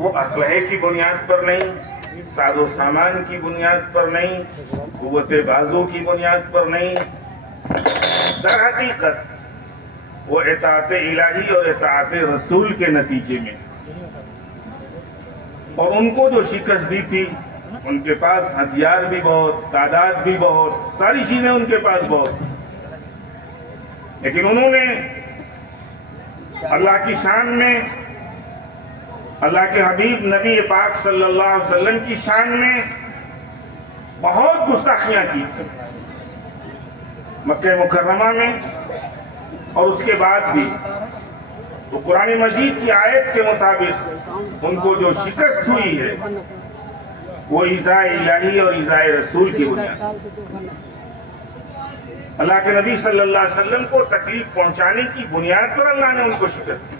وہ اسلحے کی بنیاد پر نہیں، ساز و سامان کی بنیاد پر نہیں، قوت بازو کی بنیاد پر نہیں، در حقیقت وہ اطاعت الہی اور اطاعت رسول کے نتیجے میں. اور ان کو جو شکست دی تھی، ان کے پاس ہتھیار بھی بہت، تعداد بھی بہت، ساری چیزیں ان کے پاس بہت، لیکن انہوں نے اللہ کی شان میں، اللہ کے حبیب نبی پاک صلی اللہ علیہ وسلم کی شان میں بہت گستاخیاں کی تھی مکہ مکرمہ میں، اور اس کے بعد بھی. تو قرآن مجید کی آیت کے مطابق ان کو جو شکست ہوئی ہے وہ ایذاء الہی اور ایذاء رسول کی بنیاد. اللہ کے نبی صلی اللہ علیہ وسلم کو تکلیف پہنچانے کی بنیاد پر اللہ نے ان کو شکست دی،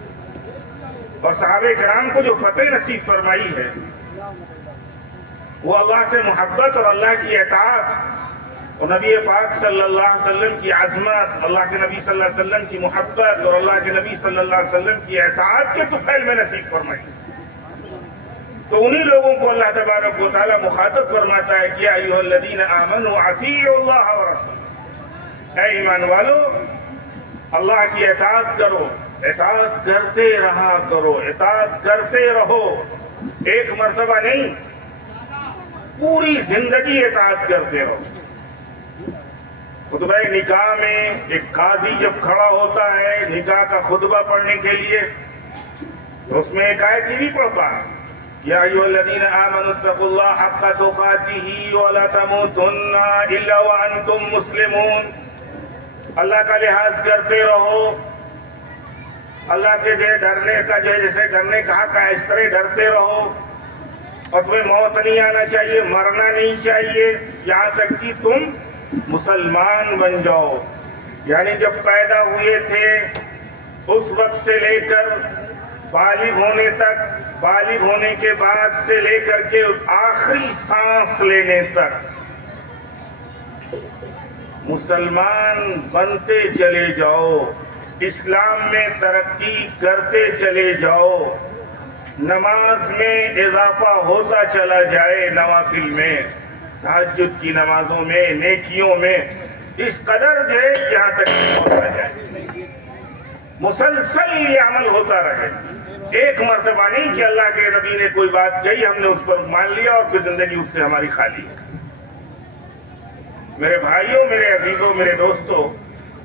اور صحابہ کرام کو جو فتح نصیب فرمائی ہے وہ اللہ سے محبت اور اللہ کی اطاعت اور نبی پاک صلی اللہ علیہ وسلم کی عظمت، اللہ کے نبی صلی اللہ علیہ وسلم کی محبت اور اللہ کے نبی صلی اللہ علیہ وسلم کی اطاعت کے طفیل میں نصیب فرمائی. تو انہی لوگوں کو اللہ تبارک و تعالی مخاطب فرماتا ہے کہ یا ایھا الذین آمنوا اطیعوا اللہ ورسولہ، اے ایمان والو اللہ کی اطاعت کرو، اطاعت کرتے رہا کرو، اطاعت کرتے رہو. ایک مرتبہ نہیں، پوری زندگی اطاعت کرتے رہو. خطبہ نکاح میں ایک قاضی جب کھڑا ہوتا ہے نکاح کا خطبہ پڑھنے کے لیے تو اس میں ایک آیت یہ بھی پڑھتا ہے، یا ایھا الذین آمنوا اتقوا اللہ حق تقاتہ ولا تموتن الا وانتم مسلمون. اللہ کا لحاظ کرتے رہو، اللہ کے ڈرنے کا جیسے ڈرنے کا حق ہے اس طرح ڈرتے رہو، اور تمہیں موت نہیں آنا چاہیے، مرنا نہیں چاہیے یہاں تک کہ تم مسلمان بن جاؤ. یعنی جب پیدا ہوئے تھے اس وقت سے لے کر بالغ ہونے تک، بالغ ہونے کے بعد سے لے کر کے آخری سانس لینے تک مسلمان بنتے چلے جاؤ، اسلام میں ترقی کرتے چلے جاؤ، نماز میں اضافہ ہوتا چلا جائے، نوافل میں، تہجد کی نمازوں میں، نیکیوں میں، اس قدر جو ہے یہاں تک ہوتا جائے، مسلسل یہ عمل ہوتا رہے. ایک مرتبہ نہیں کہ اللہ کے نبی نے کوئی بات کہی ہم نے اس پر مان لیا اور پھر زندگی اس سے ہماری خالی ہے. میرے بھائیوں، میرے عزیزوں، میرے دوستوں،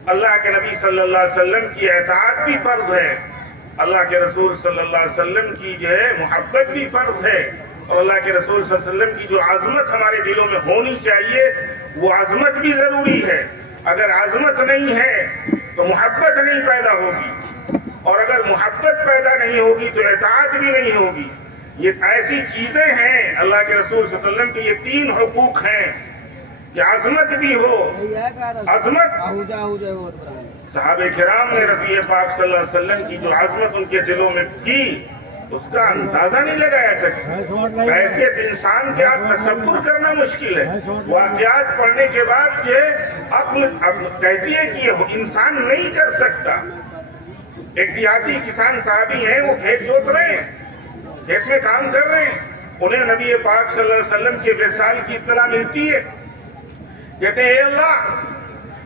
اللہ کے نبی صلی اللہ علیہ وسلم کی اطاعت بھی فرض ہے، اللہ کے رسول صلی اللہ علیہ وسلم کی جو ہے محبت بھی فرض ہے، اور اللہ کے رسول صلی اللہ علیہ وسلم کی جو عظمت ہمارے دلوں میں ہونی چاہیے وہ عظمت بھی ضروری ہے. اگر عظمت نہیں ہے تو محبت نہیں پیدا ہوگی، اور اگر محبت پیدا نہیں ہوگی تو اطاعت بھی نہیں ہوگی. یہ ایسی چیزیں ہیں، اللہ کے رسول صلی اللہ علیہ وسلم کے یہ 3 حقوق ہیں کہ عظمت بھی ہو. عظمت صحابہ کرام نے نبی پاک صلی اللہ علیہ وسلم کی جو عظمت ان کے دلوں میں تھی اس کا اندازہ نہیں لگایا سکتے. حیثیت انسان کے آپ تصور کرنا مشکل ہے. واقعات پڑھنے کے بعد یہ عقل کہتی ہے کہ یہ انسان نہیں کر سکتا. ایک دیہاتی کسان صحابی ہیں، وہ کھیت جوت رہے ہیں، کھیت میں کام کر رہے ہیں، انہیں نبی پاک صلی اللہ علیہ وسلم کے وصال کی اطلاع ملتی ہے. کہتے ہیں اے اللہ،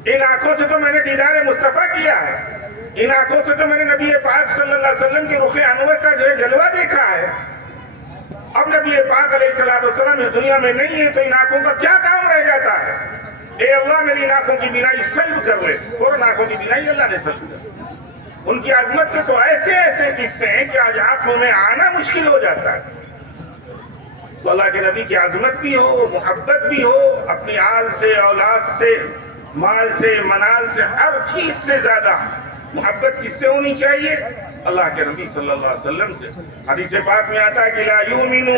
ان آنکھوں سے تو میں نے دیدار مصطفیٰ کیا ہے، ان آنکھوں سے تو میں نے نبی پاک صلی اللہ علیہ وسلم کے رخ انور کا جو ہے جلوہ دیکھا ہے. اب نبی پاک علیہ الصلوۃ والسلام اس دنیا میں نہیں ہے تو ان آنکھوں کا کیا کام رہ جاتا ہے؟ اے اللہ میری ان آنکھوں کی بینائی سلب کر لے. فوراً آنکھوں کی بینائی اللہ نے سلب کر. ان کی عظمت کے تو ایسے ایسے قصے ہیں کہ آج آنکھوں میں آنا مشکل ہو جاتا ہے. تو اللہ کے نبی کی عظمت بھی ہو، محبت بھی ہو، اپنی آل سے، اولاد سے، مال سے، منال سے، ہر چیز سے زیادہ محبت کس سے ہونی چاہیے؟ اللہ کے نبی صلی اللہ علیہ وسلم سے. حدیث پاک میں آتا ہے کہ لا یؤمن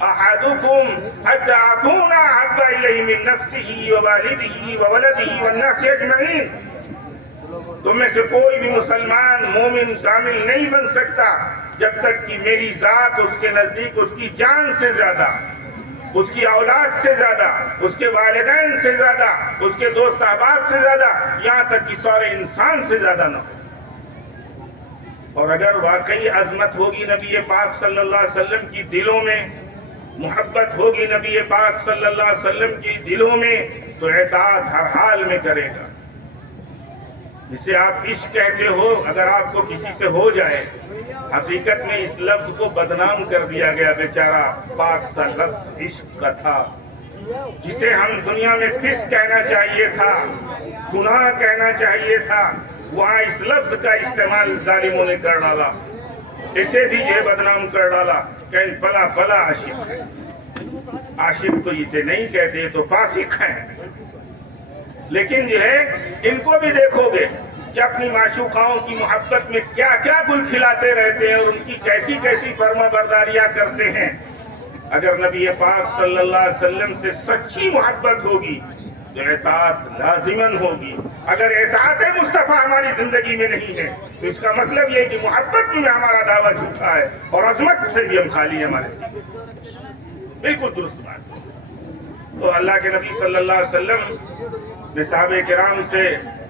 احدکم حتی اکون احب الیہ من نفسہ ووالدہ وولدہ والناس اجمعین. تم میں سے کوئی بھی مسلمان مومن کامل نہیں بن سکتا جب تک کہ میری ذات اس کے نزدیک اس کی جان سے زیادہ، اس کی اولاد سے زیادہ، اس کے والدین سے زیادہ، اس کے دوست احباب سے زیادہ، یہاں تک کہ سارے انسان سے زیادہ نہ ہو. اور اگر واقعی عظمت ہوگی نبی پاک صلی اللہ علیہ وسلم کی دلوں میں، محبت ہوگی نبی پاک صلی اللہ علیہ وسلم کی دلوں میں، تو اطاعت ہر حال میں کرے گا۔ جسے آپ عشق کہتے ہو، اگر آپ کو کسی سے ہو جائے، حقیقت میں اس لفظ کو بدنام کر دیا گیا، بیچارہ پاک سا لفظ عشق کا تھا، جسے ہم دنیا میں فسق کہنا چاہیے تھا، گناہ کہنا چاہیے تھا، وہاں اس لفظ کا استعمال ظالموں نے کر ڈالا، اسے بھی یہ بدنام کر ڈالا کہ فلا فلا عاشق ہے۔ عاشق تو اسے نہیں کہتے، تو فاسق ہیں۔ لیکن جو ہے ان کو بھی دیکھو گے کہ اپنی معشوقاؤں کی محبت میں کیا کیا گل کھلاتے رہتے ہیں اور ان کی کیسی کیسی فرما برداریاں کرتے ہیں۔ اگر نبی پاک صلی اللہ علیہ وسلم سے سچی محبت ہوگی تو اطاعت لازماً ہوگی۔ اگر اطاعت مصطفیٰ ہماری زندگی میں نہیں ہے تو اس کا مطلب یہ کہ محبت میں ہمارا دعویٰ جھوٹا ہے اور عظمت سے بھی ہم خالی ہیں ہمارے سینے۔ بالکل درست بات۔ تو اللہ کے نبی صلی اللہ علیہ وسلم نے صحابہ کرام سے،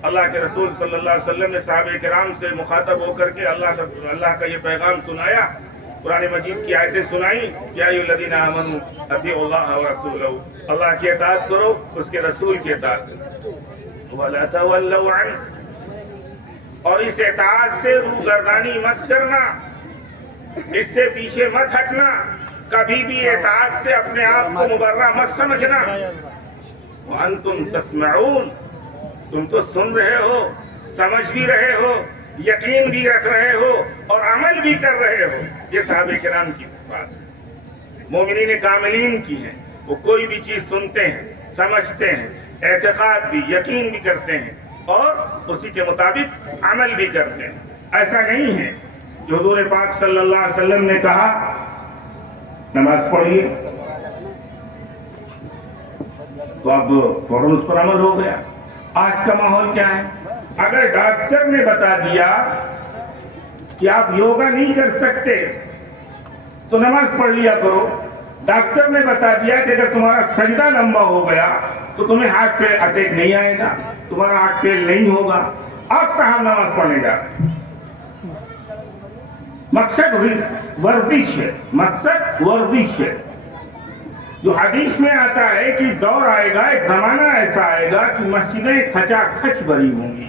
اللہ کے رسول صلی اللہ علیہ وسلم نے صحابہ کرام سے مخاطب ہو کر کے اللہ کا یہ پیغام سنایا، قرآن مجید کی آیتیں سنائیں، یا ایھا الذین آمنوا اطیعوا اللہ ورسولہ، اللہ کی اطاعت کرو، اس کے رسول کی اطاعت کرو، ولا تولوا عنہ، اور اس اطاعت سے روگردانی مت کرنا، اس سے پیچھے مت ہٹنا، کبھی بھی اطاعت سے اپنے آپ کو مبرہ مت سمجھنا۔ وانتم تسمعون، تم تو سن رہے ہو، سمجھ بھی رہے ہو، یقین بھی رکھ رہے ہو اور عمل بھی کر رہے ہو۔ یہ صحابہ کرام کی بات ہے، مومنین کاملین کی ہے۔ وہ کوئی بھی چیز سنتے ہیں، سمجھتے ہیں، اعتقاد بھی، یقین بھی کرتے ہیں اور اسی کے مطابق عمل بھی کرتے ہیں۔ ایسا نہیں ہے کہ حضور پاک صلی اللہ علیہ وسلم نے کہا نماز پڑھیے تو اب فوراً اس پر عمل ہو گیا۔ آج کا ماحول کیا ہے؟ اگر ڈاکٹر نے بتا دیا کہ آپ یوگا نہیں کر سکتے تو نماز پڑھ لیا کرو، ڈاکٹر نے بتا دیا کہ اگر تمہارا سجدہ لمبا ہو گیا تو تمہیں ہارٹ پہ اٹیک نہیں آئے گا، تمہارا ہارٹ فیل نہیں ہوگا، آپ صاحب نماز پڑھنے جا رہے ہیں۔ مقصد ورزش ہے، مقصد ورزش ہے۔ جو حدیث میں آتا ہے کہ دور آئے گا، ایک زمانہ ایسا آئے گا کہ مسجدیں کھچا کھچ بھری ہوں گی،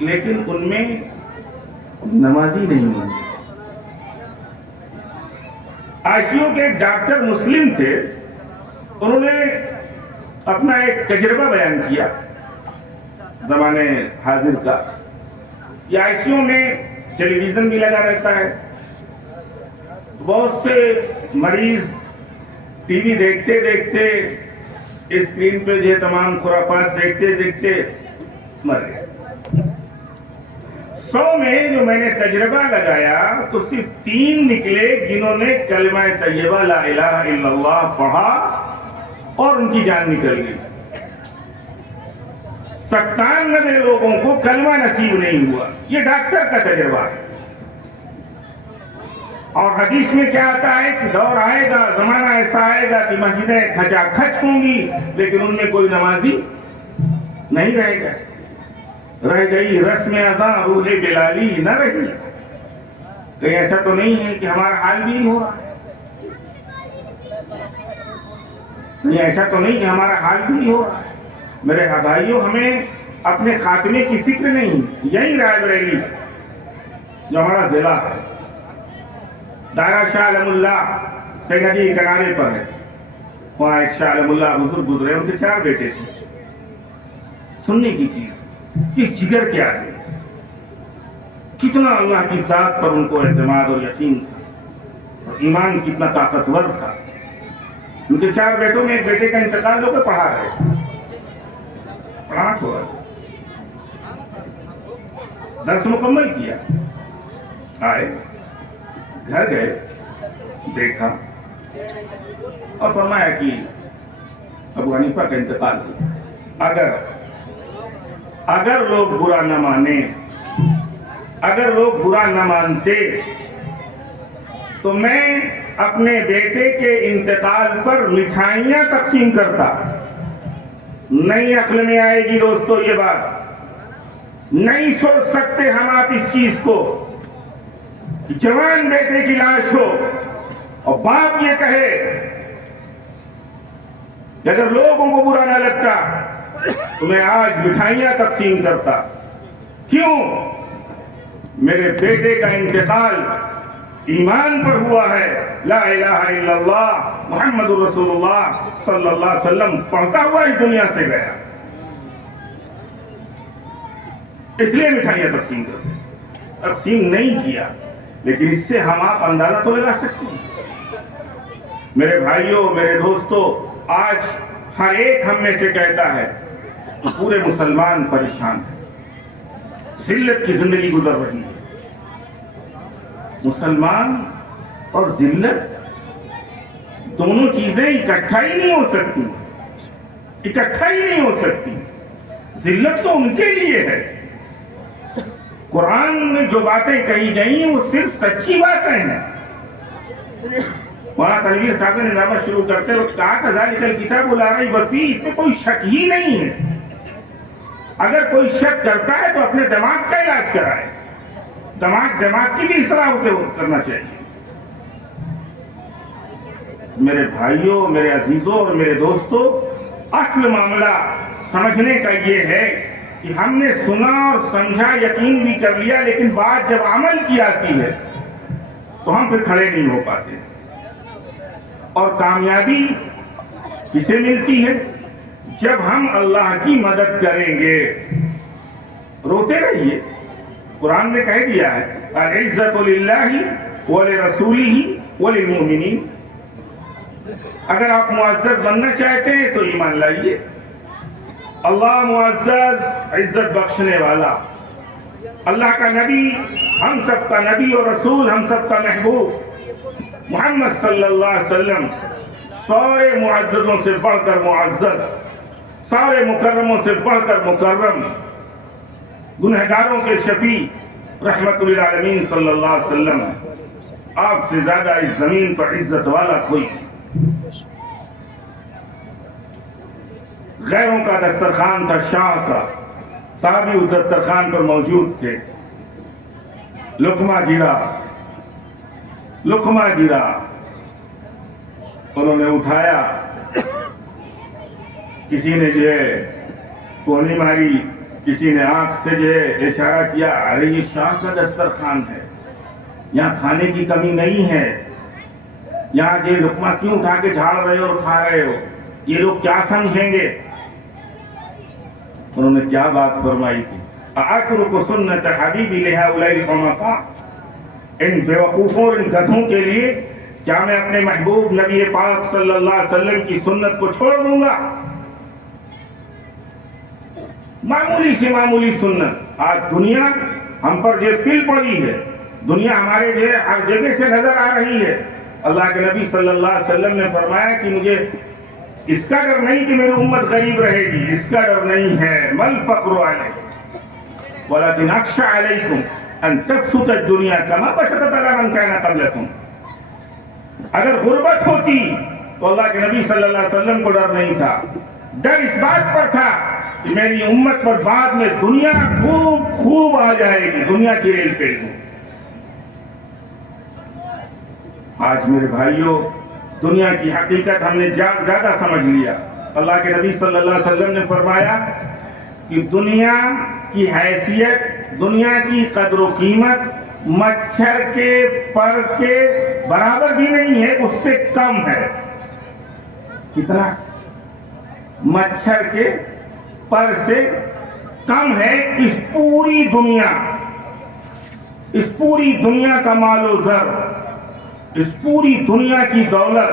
لیکن ان میں نمازی نہیں ہوں گے۔ آئیسیو کے ایک ڈاکٹر مسلم تھے، انہوں نے اپنا ایک تجربہ بیان کیا زمانے حاضر کا۔ یہ آئیسیو میں ٹیلی ویژن بھی لگا رہتا ہے، بہت سے مریض ٹی وی دیکھتے دیکھتے، اسکرین پہ یہ تمام خرافات دیکھتے دیکھتے مر گئے۔ 100 میں جو میں نے تجربہ لگایا تو صرف 3 نکلے جنہوں نے کلمہ طیبہ لا الہ الا اللہ پڑھا اور ان کی جان نکل گئی۔ 97 لوگوں کو کلمہ نصیب نہیں ہوا۔ یہ ڈاکٹر کا تجربہ ہے۔ اور حدیث میں کیا آتا ہے کہ دور آئے گا، زمانہ ایسا آئے گا کہ مسجدیں کھچا کھچ ہوں گی لیکن ان میں کوئی نمازی نہیں رہے گا۔ رہ گئی رسم اذاں روح بلالی نہ رہی۔ کہیں ایسا تو نہیں ہے کہ ہمارا حال بھی ہو رہا ہے؟ کہیں ایسا تو نہیں کہ ہمارا حال بھی ہو رہا ہے؟ میرے بھائیوں، ہمیں اپنے خاتمے کی فکر نہیں۔ یہی رائے بریلی جو ہمارا ضلع ہے، دائرہ شاہ عالم اللہ سے ندی کنارے پر ہے، وہاں ایک شاہ عالم اللہ بزرگ گزرے، ان کے 4 بیٹے تھے۔ سننے کی چیز کہ جگر کیا ہے، کتنا اللہ کی ذات پر ان کو اعتماد اور یقین تھا، اور ایمان کتنا طاقتور تھا۔ ان کے 4 بیٹوں میں ایک بیٹے کا انتقال ہو کے پڑھا ہے، پڑھانا چھوڑا، درس مکمل کیا، آئے گھر گئے، دیکھا اور فرمایا کہ ابو حنیفہ کا انتقال ہوا۔ اگر لوگ برا نہ مانے، اگر لوگ برا نہ مانتے تو میں اپنے بیٹے کے انتقال پر مٹھائیاں تقسیم کرتا۔ نہیں عقل میں آئے گی دوستو یہ بات، نہیں سوچ سکتے ہم آپ اس چیز کو کہ جوان بیٹے کی لاش ہو اور باپ یہ کہے کہ اگر لوگوں کو برا نہ لگتا تو میں آج مٹھائیاں تقسیم کرتا. کیوں؟ میرے بیٹے کا انتقال ایمان پر ہوا ہے. لا الہ الا اللہ محمد رسول اللہ صلی اللہ علیہ وسلم پڑھتا ہوا اس دنیا سے گیا. اس لیے مٹھائیاں تقسیم کرتے. تقسیم نہیں کیا لیکن اس سے ہم آپ اندازہ تو لگا سکتے ہیں. میرے بھائیوں، میرے دوستوں، آج ہر ایک ہم میں سے کہتا ہے کہ پورے مسلمان پریشان ہیں، ذلت کی زندگی گزر رہی ہے. مسلمان اور ذلت دونوں چیزیں اکٹھا ہی نہیں ہو سکتی، اکٹھا ہی نہیں ہو سکتی. ذلت تو ان کے لیے ہے. قرآن میں جو باتیں کہی گئی ہیں وہ صرف سچی باتیں ہیں. مولانا تنویر صاحب نے نظامہ شروع کرتے وقت کہا کہ ذالک الکتاب لا ریب فیہ، اس میں کوئی شک ہی نہیں ہے. اگر کوئی شک کرتا ہے تو اپنے دماغ کا علاج کرائے. دماغ کی بھی اصلاح اسے کرنا چاہیے. میرے بھائیوں، میرے عزیزوں اور میرے دوستوں، اصل معاملہ سمجھنے کا یہ ہے کہ ہم نے سنا اور سمجھا، یقین بھی کر لیا، لیکن بات جب عمل کی آتی ہے تو ہم پھر کھڑے نہیں ہو پاتے. اور کامیابی کسے ملتی ہے؟ جب ہم اللہ کی مدد کریں گے. روتے رہیے، قرآن نے کہہ دیا ہے العزت للہ ولرسولہ وللمؤمنین. اگر آپ معزز بننا چاہتے ہیں تو ایمان لائیے. اللہ معزز، عزت بخشنے والا، اللہ کا نبی، ہم سب کا نبی اور رسول، ہم سب کا محبوب محمد صلی اللہ علیہ وسلم سارے معززوں سے بڑھ کر معزز، سارے مکرموں سے بڑھ کر مکرم، گنہگاروں کے شفیع رحمت للعالمین صلی اللہ علیہ وسلم. آپ سے زیادہ اس زمین پر عزت والا کوئی. غیروں کا دسترخوان تھا، شاہ کا، صحابی اس دسترخوان پر موجود تھے. لقمہ گرا، انہوں نے اٹھایا، کسی نے جو ہے کونی ماری، کسی نے آنکھ سے جو ہے اشارہ کیا، ارے یہ شاہ کا دسترخوان ہے، یہاں کھانے کی کمی نہیں ہے، یہاں یہ لقمہ کیوں اٹھا کے جھاڑ رہے ہو اور کھا رہے ہو، یہ لوگ کیا سمجھیں گے؟ انہوں نے کیا بات فرمائی تھی؟ اَأَتْرُكُ سُنَّةَ حَبِيبِ لِهَؤُلَاءِ الْحُنَفَاءِ، ان بیوقوفوں اور ان گدھوں کے لیے کیا میں اپنے محبوب نبی پاک صلی اللہ علیہ وسلم کی سنت کو چھوڑ دوں گا؟ معمولی سے معمولی سنت. آج دنیا ہم پر جو پل پڑی ہے، دنیا ہمارے جو ہر جگہ سے نظر آ رہی ہے. اللہ کے نبی صلی اللہ علیہ وسلم نے فرمایا کہ مجھے اس کا ڈر نہیں کہ میری امت غریب رہے گی، اس کا ڈر نہیں ہے. مل فقر علیکم ولکن اخشى علیکم ان تبسط الدنیا کما بسطت علی من کان قبلکم. اگر غربت ہوتی تو اللہ کے نبی صلی اللہ علیہ وسلم کو ڈر نہیں تھا. ڈر اس بات پر تھا کہ میری امت پر بعد میں دنیا خوب آ جائے گی، دنیا کی ریل پہ. آج میرے بھائیوں، دنیا کی حقیقت ہم نے زیادہ سمجھ لیا. اللہ کے نبی صلی اللہ علیہ وسلم نے فرمایا کہ دنیا کی حیثیت، دنیا کی قدر و قیمت مچھر کے پر کے برابر بھی نہیں ہے، اس سے کم ہے. کتنا؟ مچھر کے پر سے کم ہے. اس پوری دنیا کا مال و زر، اس پوری دنیا کی دولت،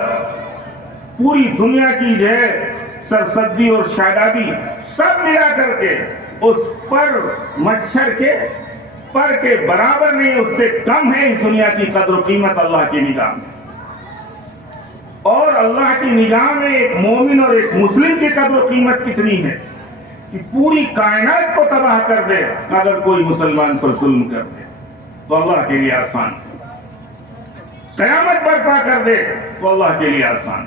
پوری دنیا کی جو ہے سرسبزی اور شادابی، سب ملا کر کے اس پر مچھر کے پر کے برابر نہیں، اس سے کم ہے اس دنیا کی قدر و قیمت اللہ کی نگاہ میں. اور اللہ کی نگاہ میں ایک مومن اور ایک مسلم کی قدر و قیمت کتنی ہے کہ پوری کائنات کو تباہ کر دے اگر کوئی مسلمان پر ظلم کر دے تو اللہ کے لیے آسان ہے. قیامت برپا کر دے تو اللہ کے لیے آسان.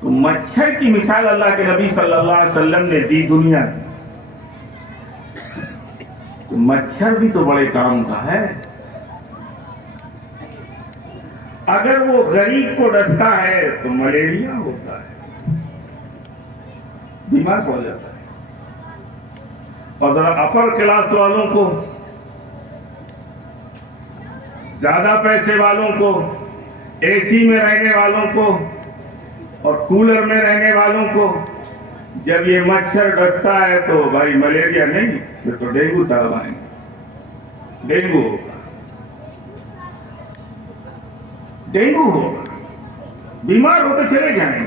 تو مچھر کی مثال اللہ کے نبی صلی اللہ علیہ وسلم نے دی دنیا کی. تو مچھر بھی تو بڑے کام کا ہے. اگر وہ غریب کو ڈستا ہے تو ملیریا ہوتا ہے, بیمار ہو جاتا ہے. اور ذرا اپر کلاس والوں کو, زیادہ پیسے والوں کو, اے سی میں رہنے والوں کو اور کولر میں رہنے والوں کو جب یہ مچھر ڈستا ہے تو بھائی ملیریا نہیں, پھر تو ڈینگو صاحب آئیں گے, ڈینگو ہوگا, ڈینگو ہوگا, بیمار ہوتے چلے جائیں گے.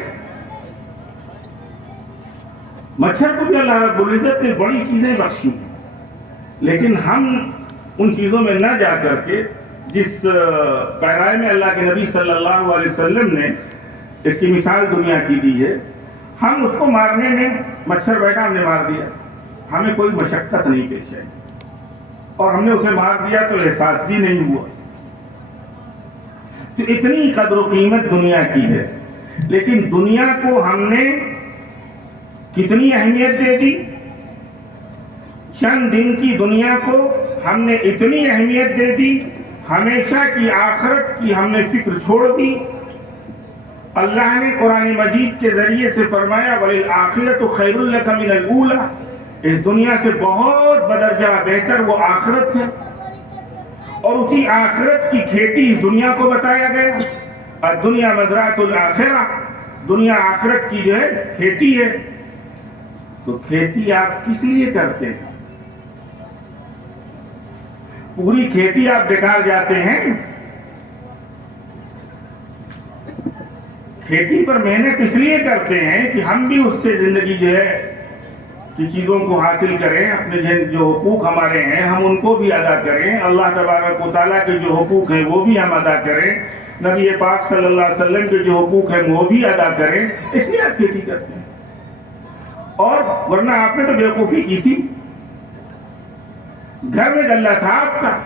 مچھر کو بھی اللہ رب العزت نے بڑی چیزیں بخشی ہیں, لیکن ہم ان چیزوں میں نہ جا کر کے جس پیرائے میں اللہ کے نبی صلی اللہ علیہ وسلم نے اس کی مثال دنیا کی دی ہے, ہم اس کو مارنے میں, مچھر بیٹھا ہم نے مار دیا, ہمیں کوئی مشقت نہیں پیش آئی اور ہم نے اسے مار دیا تو احساس بھی نہیں ہوا. تو اتنی قدر و قیمت دنیا کی ہے, لیکن دنیا کو ہم نے کتنی اہمیت دے دی. چند دن کی دنیا کو ہم نے اتنی اہمیت دے دی, ہمیشہ کی آخرت کی ہم نے فکر چھوڑ دی. اللہ نے قرآن مجید کے ذریعے سے فرمایا وَلِلْآخِرَةُ خَيْرٌ لَكَ مِنَ الْأُولَىٰ, اس دنیا سے بہت بدرجہ بہتر وہ آخرت ہے. اور اسی آخرت کی کھیتی اس دنیا کو بتایا گیا, الدنیا مزرعۃ الآخرہ, دنیا آخرت کی جو ہے کھیتی ہے. تو کھیتی آپ کس لیے کرتے ہیں؟ پوری کھیتی آپ بیکار جاتے ہیں. کھیتی پر محنت اس لیے کرتے ہیں کہ ہم بھی اس سے زندگی جو ہے کی چیزوں کو حاصل کریں, اپنے جو حقوق ہمارے ہیں ہم ان کو بھی ادا کریں, اللہ تبارک و تعالیٰ کے جو حقوق ہیں وہ بھی ہم ادا کریں, نبی پاک صلی اللہ علیہ وسلم کے جو حقوق ہیں وہ بھی ادا کریں. اس لیے آپ کھیتی کرتے ہیں. اور ورنہ آپ نے تو بیوقوفی کی تھی. گھر میں غلہ تھا آپ کا,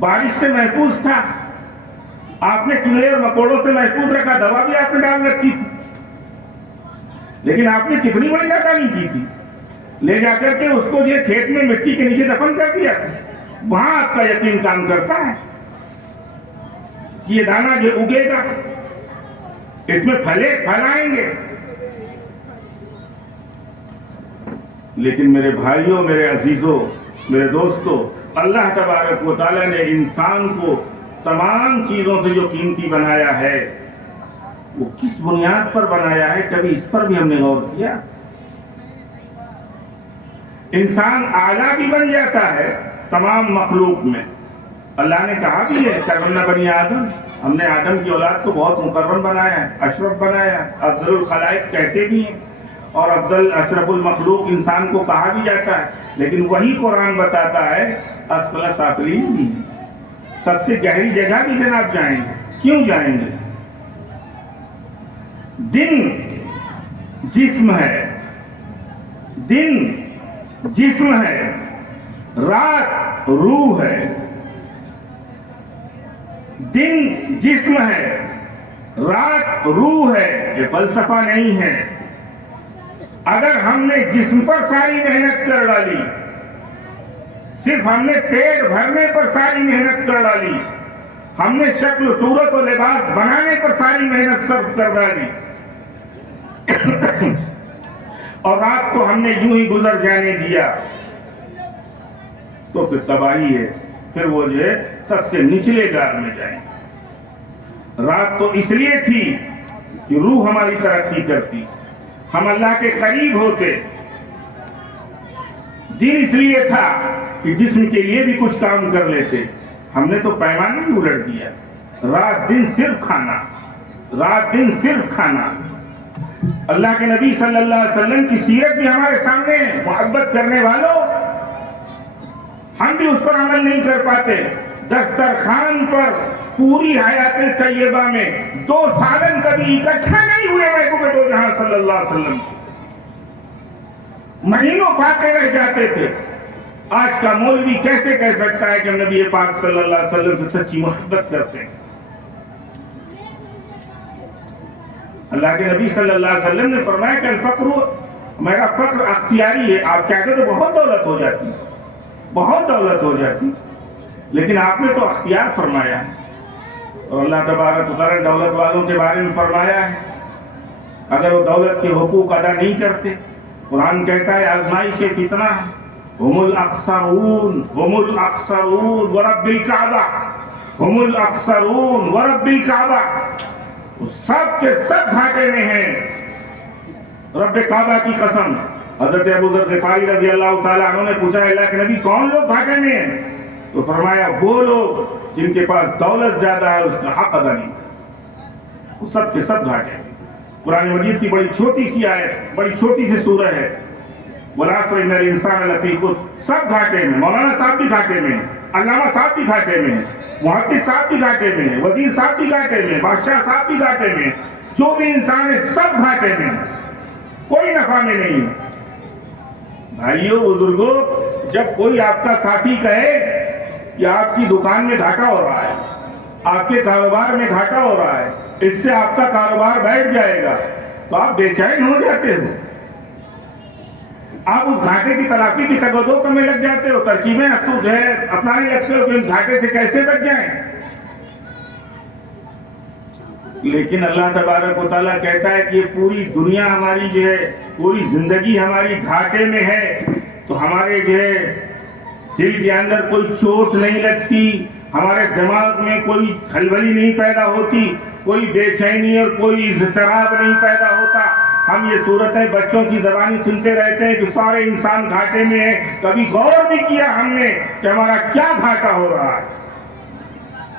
بارش سے محفوظ تھا, آپ نے کیڑے اور مکوڑوں سے محفوظ رکھا, دوا بھی آپ نے ڈال رکھی تھی, لیکن آپ نے کتنی بڑی نادانی کی تھی, لے جا کر کے اس کو جو کھیت میں مٹی کے نیچے دفن کر دیا تھا. وہاں آپ کا یقین کام کرتا ہے کہ یہ دانہ جو اگے گا اس میں پھلے پھلائیں گے. لیکن میرے بھائیوں, میرے عزیزوں, میرے دوستوں, اللہ تبارک و تعالیٰ نے انسان کو تمام چیزوں سے جو قیمتی بنایا ہے وہ کس بنیاد پر بنایا ہے, کبھی اس پر بھی ہم نے غور کیا؟ انسان اعلیٰ بھی بن جاتا ہے تمام مخلوق میں. اللہ نے کہا بھی ہے کرمنا بنی آدم, ہم نے آدم کی اولاد کو بہت مکرم بنایا ہے, اشرف بنایا, افضل الخلائق کہتے بھی ہیں, اور افضل اشرف المخلوق انسان کو کہا بھی جاتا ہے. لیکن وہی قرآن بتاتا ہے اسفل سافلین بھی, سب سے گہری جگہ بھی جناب جائیں گے. کیوں جائیں گے؟ دن جسم ہے, دن جسم ہے, رات روح ہے. دن جسم ہے, رات روح ہے, یہ فلسفہ نہیں ہے. اگر ہم نے جسم پر ساری محنت کر ڈالی, صرف ہم نے پیٹ بھرنے پر ساری محنت کر ڈالی, ہم نے شکل صورت و لباس بنانے پر ساری محنت صرف کر ڈالی, اور رات کو ہم نے یوں ہی گزر جانے دیا, تو پھر تباہی ہے. پھر وہ جو ہے سب سے نچلے گار میں جائیں. رات تو اس لیے تھی کہ روح ہماری ترقی کرتی, ہم اللہ کے قریب ہوتے. دن اس لیے تھا کہ جسم کے لیے بھی کچھ کام کر لیتے. ہم نے تو پیمانہ ہی الٹ دیا, رات دن صرف کھانا, رات دن صرف کھانا. اللہ کے نبی صلی اللہ علیہ وسلم کی سیرت بھی ہمارے سامنے, محبت کرنے والوں, ہم بھی اس پر عمل نہیں کر پاتے. دسترخوان پر پوری حیات طیبہ میں 2 سالن کبھی اکٹھا نہیں ہوئے محبوب دو جہاں صلی اللہ علیہ وسلم, مہینوں پاتے رہ جاتے تھے. آج کا مولوی کیسے کہہ سکتا ہے کہ ہم نبی پاک صلی اللہ علیہ وسلم سے سچی محبت کرتے ہیں؟ اللہ کے نبی صلی اللہ علیہ وسلم نے فرمایا کہ الفقر میرا فخر اختیاری ہے. آپ چاہتے تو بہت دولت ہو جاتی, بہت دولت ہو جاتی, لیکن آپ نے تو اختیار فرمایا ہے. اور اللہ تبارک و تعالیٰ دولت والوں کے بارے میں فرمایا ہے اگر وہ دولت کے حقوق ادا نہیں کرتے, قرآن کہتا ہے آزمائش فتنہ ہے. هم الاخسرون هم الاخسرون ورب الکعبہ, هم الاخسرون ورب الکعبہ, سب کے سب گھاٹے میں ہیں رب کعبہ کی قسم. حضرت ابو ذر غفاری رضی اللہ تعالیٰ عنہ نے پوچھا اللہ کے نبی کون لوگ گھاٹے میں ہیں؟ تو فرمایا وہ لوگ جن کے پاس دولت زیادہ ہے اس کا حق ادا نہیں, وہ سب کے سب گھاٹے ہیں. قرآن مجید کی بڑی چھوٹی سی آیت, بڑی چھوٹی سی سورہ ہے, والعصر ان الانسان لفی خسر. سب گھاٹے میں, مولانا صاحب بھی گھاٹے میں, علامہ صاحب بھی گھاٹے میں, محدث صاحب بھی گھاٹے میں, وزیر صاحب بھی گھاٹے میں, بادشاہ صاحب بھی گھاٹے میں, جو بھی انسان ہے سب گھاٹے میں, کوئی نفع میں نہیں ہے. بھائیو بزرگوں, جب کوئی آپ کا ساتھی کہے کہ آپ کی دکان میں گھاٹا ہو رہا ہے, آپ کے کاروبار میں گھاٹا ہو رہا ہے, اس سے آپ کا کاروبار بیٹھ جائے گا, تو آپ بے چین ہو جاتے ہو, آپ اس گھاٹے کی تلافی کی تگودو میں لگ جاتے ہو, ترکیبیں اپنانے لگتے ہو کہ اس گھاٹے سے کیسے بچ جائیں. لیکن اللہ تبارک و تعالیٰ کہتا ہے کہ یہ پوری دنیا ہماری جو ہے, پوری زندگی ہماری گھاٹے میں ہے, تو ہمارے جو ہے دل کے اندر کوئی چوٹ نہیں لگتی, ہمارے دماغ میں کوئی کھلبلی نہیں پیدا ہوتی, کوئی بے چینی اور کوئی اضطراب نہیں پیدا ہوتا. ہم یہ صورتیں بچوں کی زبانی سنتے رہتے ہیں کہ سارے انسان گھاٹے میں ہیں. کبھی غور بھی کیا ہم نے کہ ہمارا کیا گھاٹا ہو رہا ہے,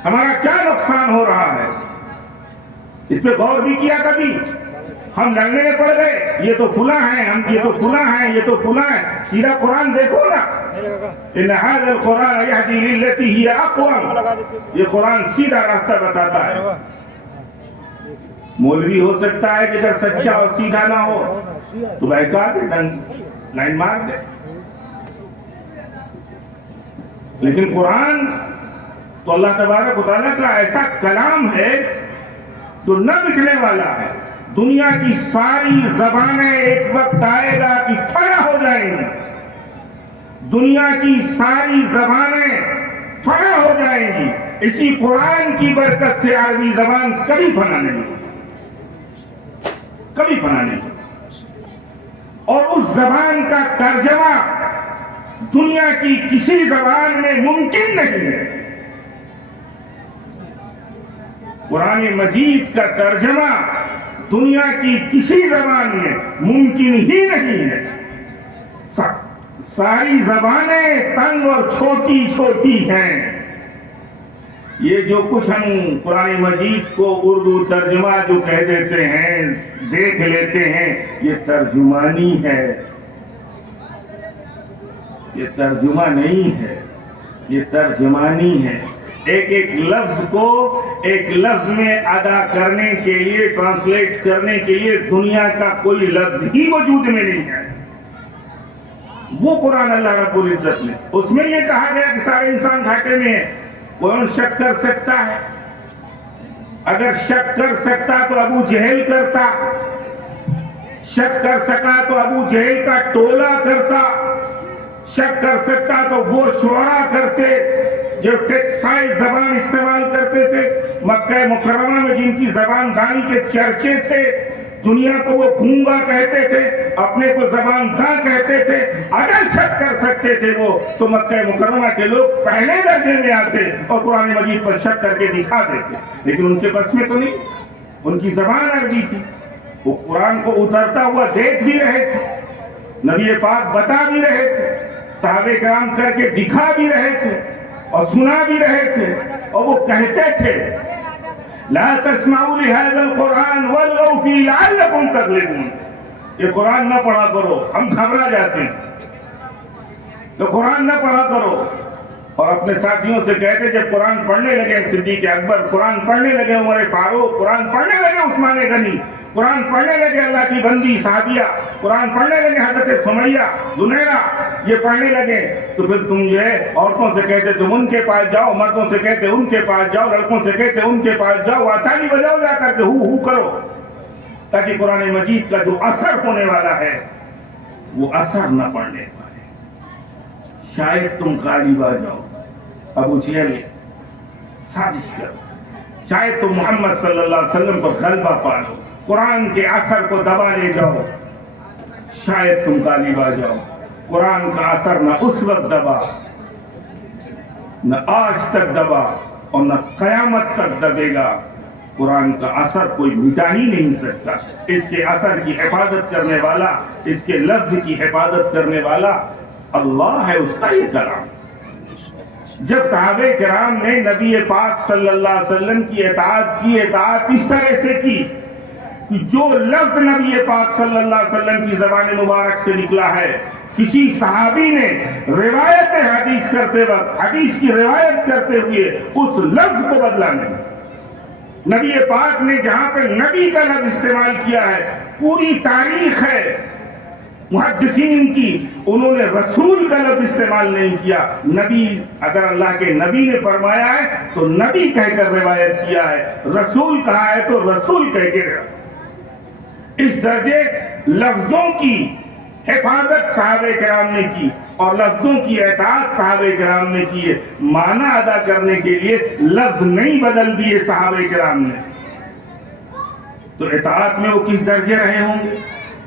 ہمارا کیا نقصان ہو رہا ہے؟ اس پہ غور بھی کیا کبھی؟ ہم لڑنے میں پڑ گئے, یہ تو فلاں ہیں, ہم یہ تو فلاں ہیں, یہ تو فلاں ہیں. سیدھا قرآن دیکھو نا, ان ھذا القرآن یہدی للتی ہی اقوم, یہ قرآن سیدھا راستہ بتاتا ہے. مولوی ہو سکتا ہے کہ اگر سچا اور سیدھا نہ ہو تو بہکا دے, لائن مار دے, لیکن قرآن تو اللہ تبارک و تعالیٰ کا ایسا کلام ہے جو نہ مٹنے والا ہے. دنیا کی ساری زبانیں ایک وقت آئے گا کہ فنا ہو جائیں گی, دنیا کی ساری زبانیں فنا ہو جائیں گی. اسی قرآن کی برکت سے عربی زبان کبھی فنا نہیں, کبھی فنا نہیں. اور اس زبان کا ترجمہ دنیا کی کسی زبان میں ممکن نہیں ہے. قرآن مجید کا ترجمہ دنیا کی کسی زبان میں ممکن ہی نہیں ہے. ساری زبانیں تنگ اور چھوٹی چھوٹی ہیں. یہ جو کچھ ہم قرآن مجید کو اردو ترجمہ جو کہہ دیتے ہیں, دیکھ لیتے ہیں, یہ ترجمانی ہے, یہ ترجمہ نہیں ہے, یہ ترجمانی ہے. ایک ایک لفظ کو ایک لفظ میں ادا کرنے کے لیے, ٹرانسلیٹ کرنے کے لیے دنیا کا کوئی لفظ ہی وجود میں نہیں ہے. وہ قرآن اللہ رب العزت نے, اس میں یہ کہا گیا کہ سارے انسان گھاٹے میں ہیں. کون شک کر سکتا ہے؟ اگر شک کر سکتا تو ابو جہل کرتا, شک کر سکا تو ابو جہل کا ٹولہ کرتا, شک کر سکتا تو وہ شعراء کرتے جو ٹیکسائل زبان استعمال کرتے تھے, مکہ مکرمہ میں جن کی زبان دانی کے چرچے تھے. دنیا کو وہ گونگا کہتے تھے, اپنے کو زبان داں کہتے تھے. اگر شک کر سکتے تھے وہ, تو مکہ مکرمہ کے لوگ پہلے درجے میں آتے اور قرآن مجید پر شک کر کے دکھا دیتے. لیکن ان کے بس میں تو نہیں, ان کی زبان عربی تھی. وہ قرآن کو اترتا ہوا دیکھ بھی رہے تھے, نبی پاک بتا بھی رہے تھے, صحابہ کرام کر کے دکھا بھی رہے تھے اور سنا بھی رہے تھے. اور وہ کہتے تھے لا تسمعوا لهذا القرآن والغوا فيه لعلكم تغلبون. یہ قرآن نہ پڑھا کرو, ہم گھبرا جاتے ہیں. تو قرآن نہ پڑھا کرو. اور اپنے ساتھیوں سے کہتے, جب قرآن پڑھنے لگے صدیق اکبر, قرآن پڑھنے لگے عمر فاروق, قرآن پڑھنے لگے عثمان غنی, قرآن پڑھنے لگے اللہ کی بندی صحابیہ, قرآن پڑھنے لگے حضرت سمیہ زنیرہ, یہ پڑھنے لگے, تو پھر تم جو ہے عورتوں سے کہتے تم ان کے پاس جاؤ, مردوں سے کہتے ان کے پاس جاؤ, لڑکوں سے کہتے ان کے پاس جاؤ, تالی بجاؤ جا کر کے ہو کرو, تاکہ قرآن مجید کا جو اثر ہونے والا ہے وہ اثر نہ پڑنے پائے. شاید تم غالب آ جاؤ, ابو جہل سازش کر, شاید تم محمد صلی اللہ علیہ وسلم پر غلبہ پا لو, قرآن کے اثر کو دبا لے جاؤ. شاید تم غالب آ جاؤ. قرآن کا اثر نہ اس وقت دبا, نہ آج تک دبا, اور نہ قیامت تک دبے گا. قرآن کا اثر کوئی مٹا ہی نہیں سکتا. اس کے اثر کی حفاظت کرنے والا, اس کے لفظ کی حفاظت کرنے والا اللہ ہے, اس کا یہ کلام. جب صحابہ کرام نے نبی پاک صلی اللہ علیہ وسلم کی اطاعت کی, اطاعت اس طرح سے کی کہ جو لفظ نبی پاک صلی اللہ علیہ وسلم کی زبان مبارک سے نکلا ہے, کسی صحابی نے روایت حدیث کرتے وقت, حدیث کی روایت کرتے ہوئے اس لفظ کو بدلا نہیں. نبی پاک نے جہاں پر نبی کا لفظ استعمال کیا ہے, پوری تاریخ ہے محدثین کی, انہوں نے رسول کا لفظ استعمال نہیں کیا. نبی, اگر اللہ کے نبی نے فرمایا ہے تو نبی کہہ کر روایت کیا ہے, رسول کہا ہے تو رسول کہہ کے. اس درجے لفظوں کی حفاظت صحابہ کرام نے کی اور لفظوں کی اطاعت صحابہ کرام نے کی ہے. معنی ادا کرنے کے لیے لفظ نہیں بدل دیے صحابہ کرام نے, تو اطاعت میں وہ کس درجے رہے ہوں گے.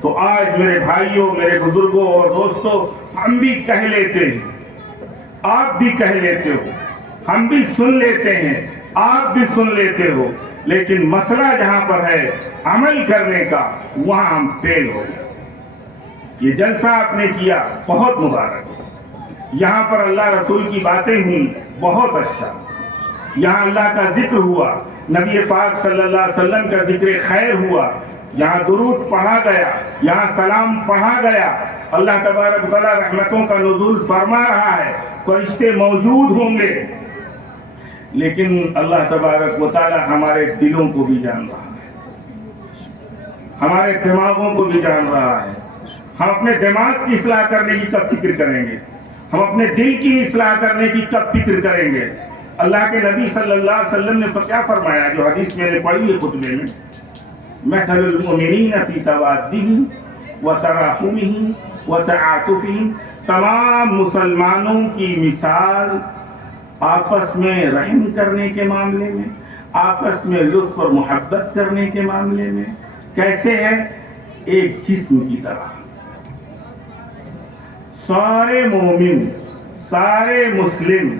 تو آج میرے بھائیوں, میرے بزرگوں اور دوستوں, ہم بھی کہہ لیتے ہیں, آپ بھی کہہ لیتے ہو, ہم بھی سن لیتے ہیں, آپ بھی سن لیتے ہو, لیکن مسئلہ جہاں پر ہے عمل کرنے کا, وہاں ہم فیل ہو گئے. یہ جلسہ آپ نے کیا, بہت مبارک. یہاں پر اللہ رسول کی باتیں ہوئی, بہت اچھا. یہاں اللہ کا ذکر ہوا, نبی پاک صلی اللہ علیہ وسلم کا ذکر خیر ہوا, یہاں درود پڑھا گیا, یہاں سلام پڑھا گیا. اللہ تبارک و تعالی رحمتوں کا نزول فرما رہا ہے, فرشتے موجود ہوں گے. لیکن اللہ تبارک و تعالی ہمارے دلوں کو بھی جان رہا ہے, ہمارے دماغوں کو بھی جان رہا ہے. ہم اپنے دماغ کی اصلاح کرنے کی کب فکر کریں گے؟ ہم اپنے دل کی اصلاح کرنے کی کب فکر کریں گے؟ اللہ کے نبی صلی اللہ علیہ وسلم نے کیا فرمایا, جو حدیث میں نے پڑھی ہے خطبے میں, مثل المؤمنین فی توادہم وتراحمہم وتعاطفہم, تمام مسلمانوں کی مثال آپس میں رحم کرنے کے معاملے میں, آپس میں لطف اور محبت کرنے کے معاملے میں کیسے ہے؟ ایک جسم کی طرح. سارے مومن, سارے مسلم,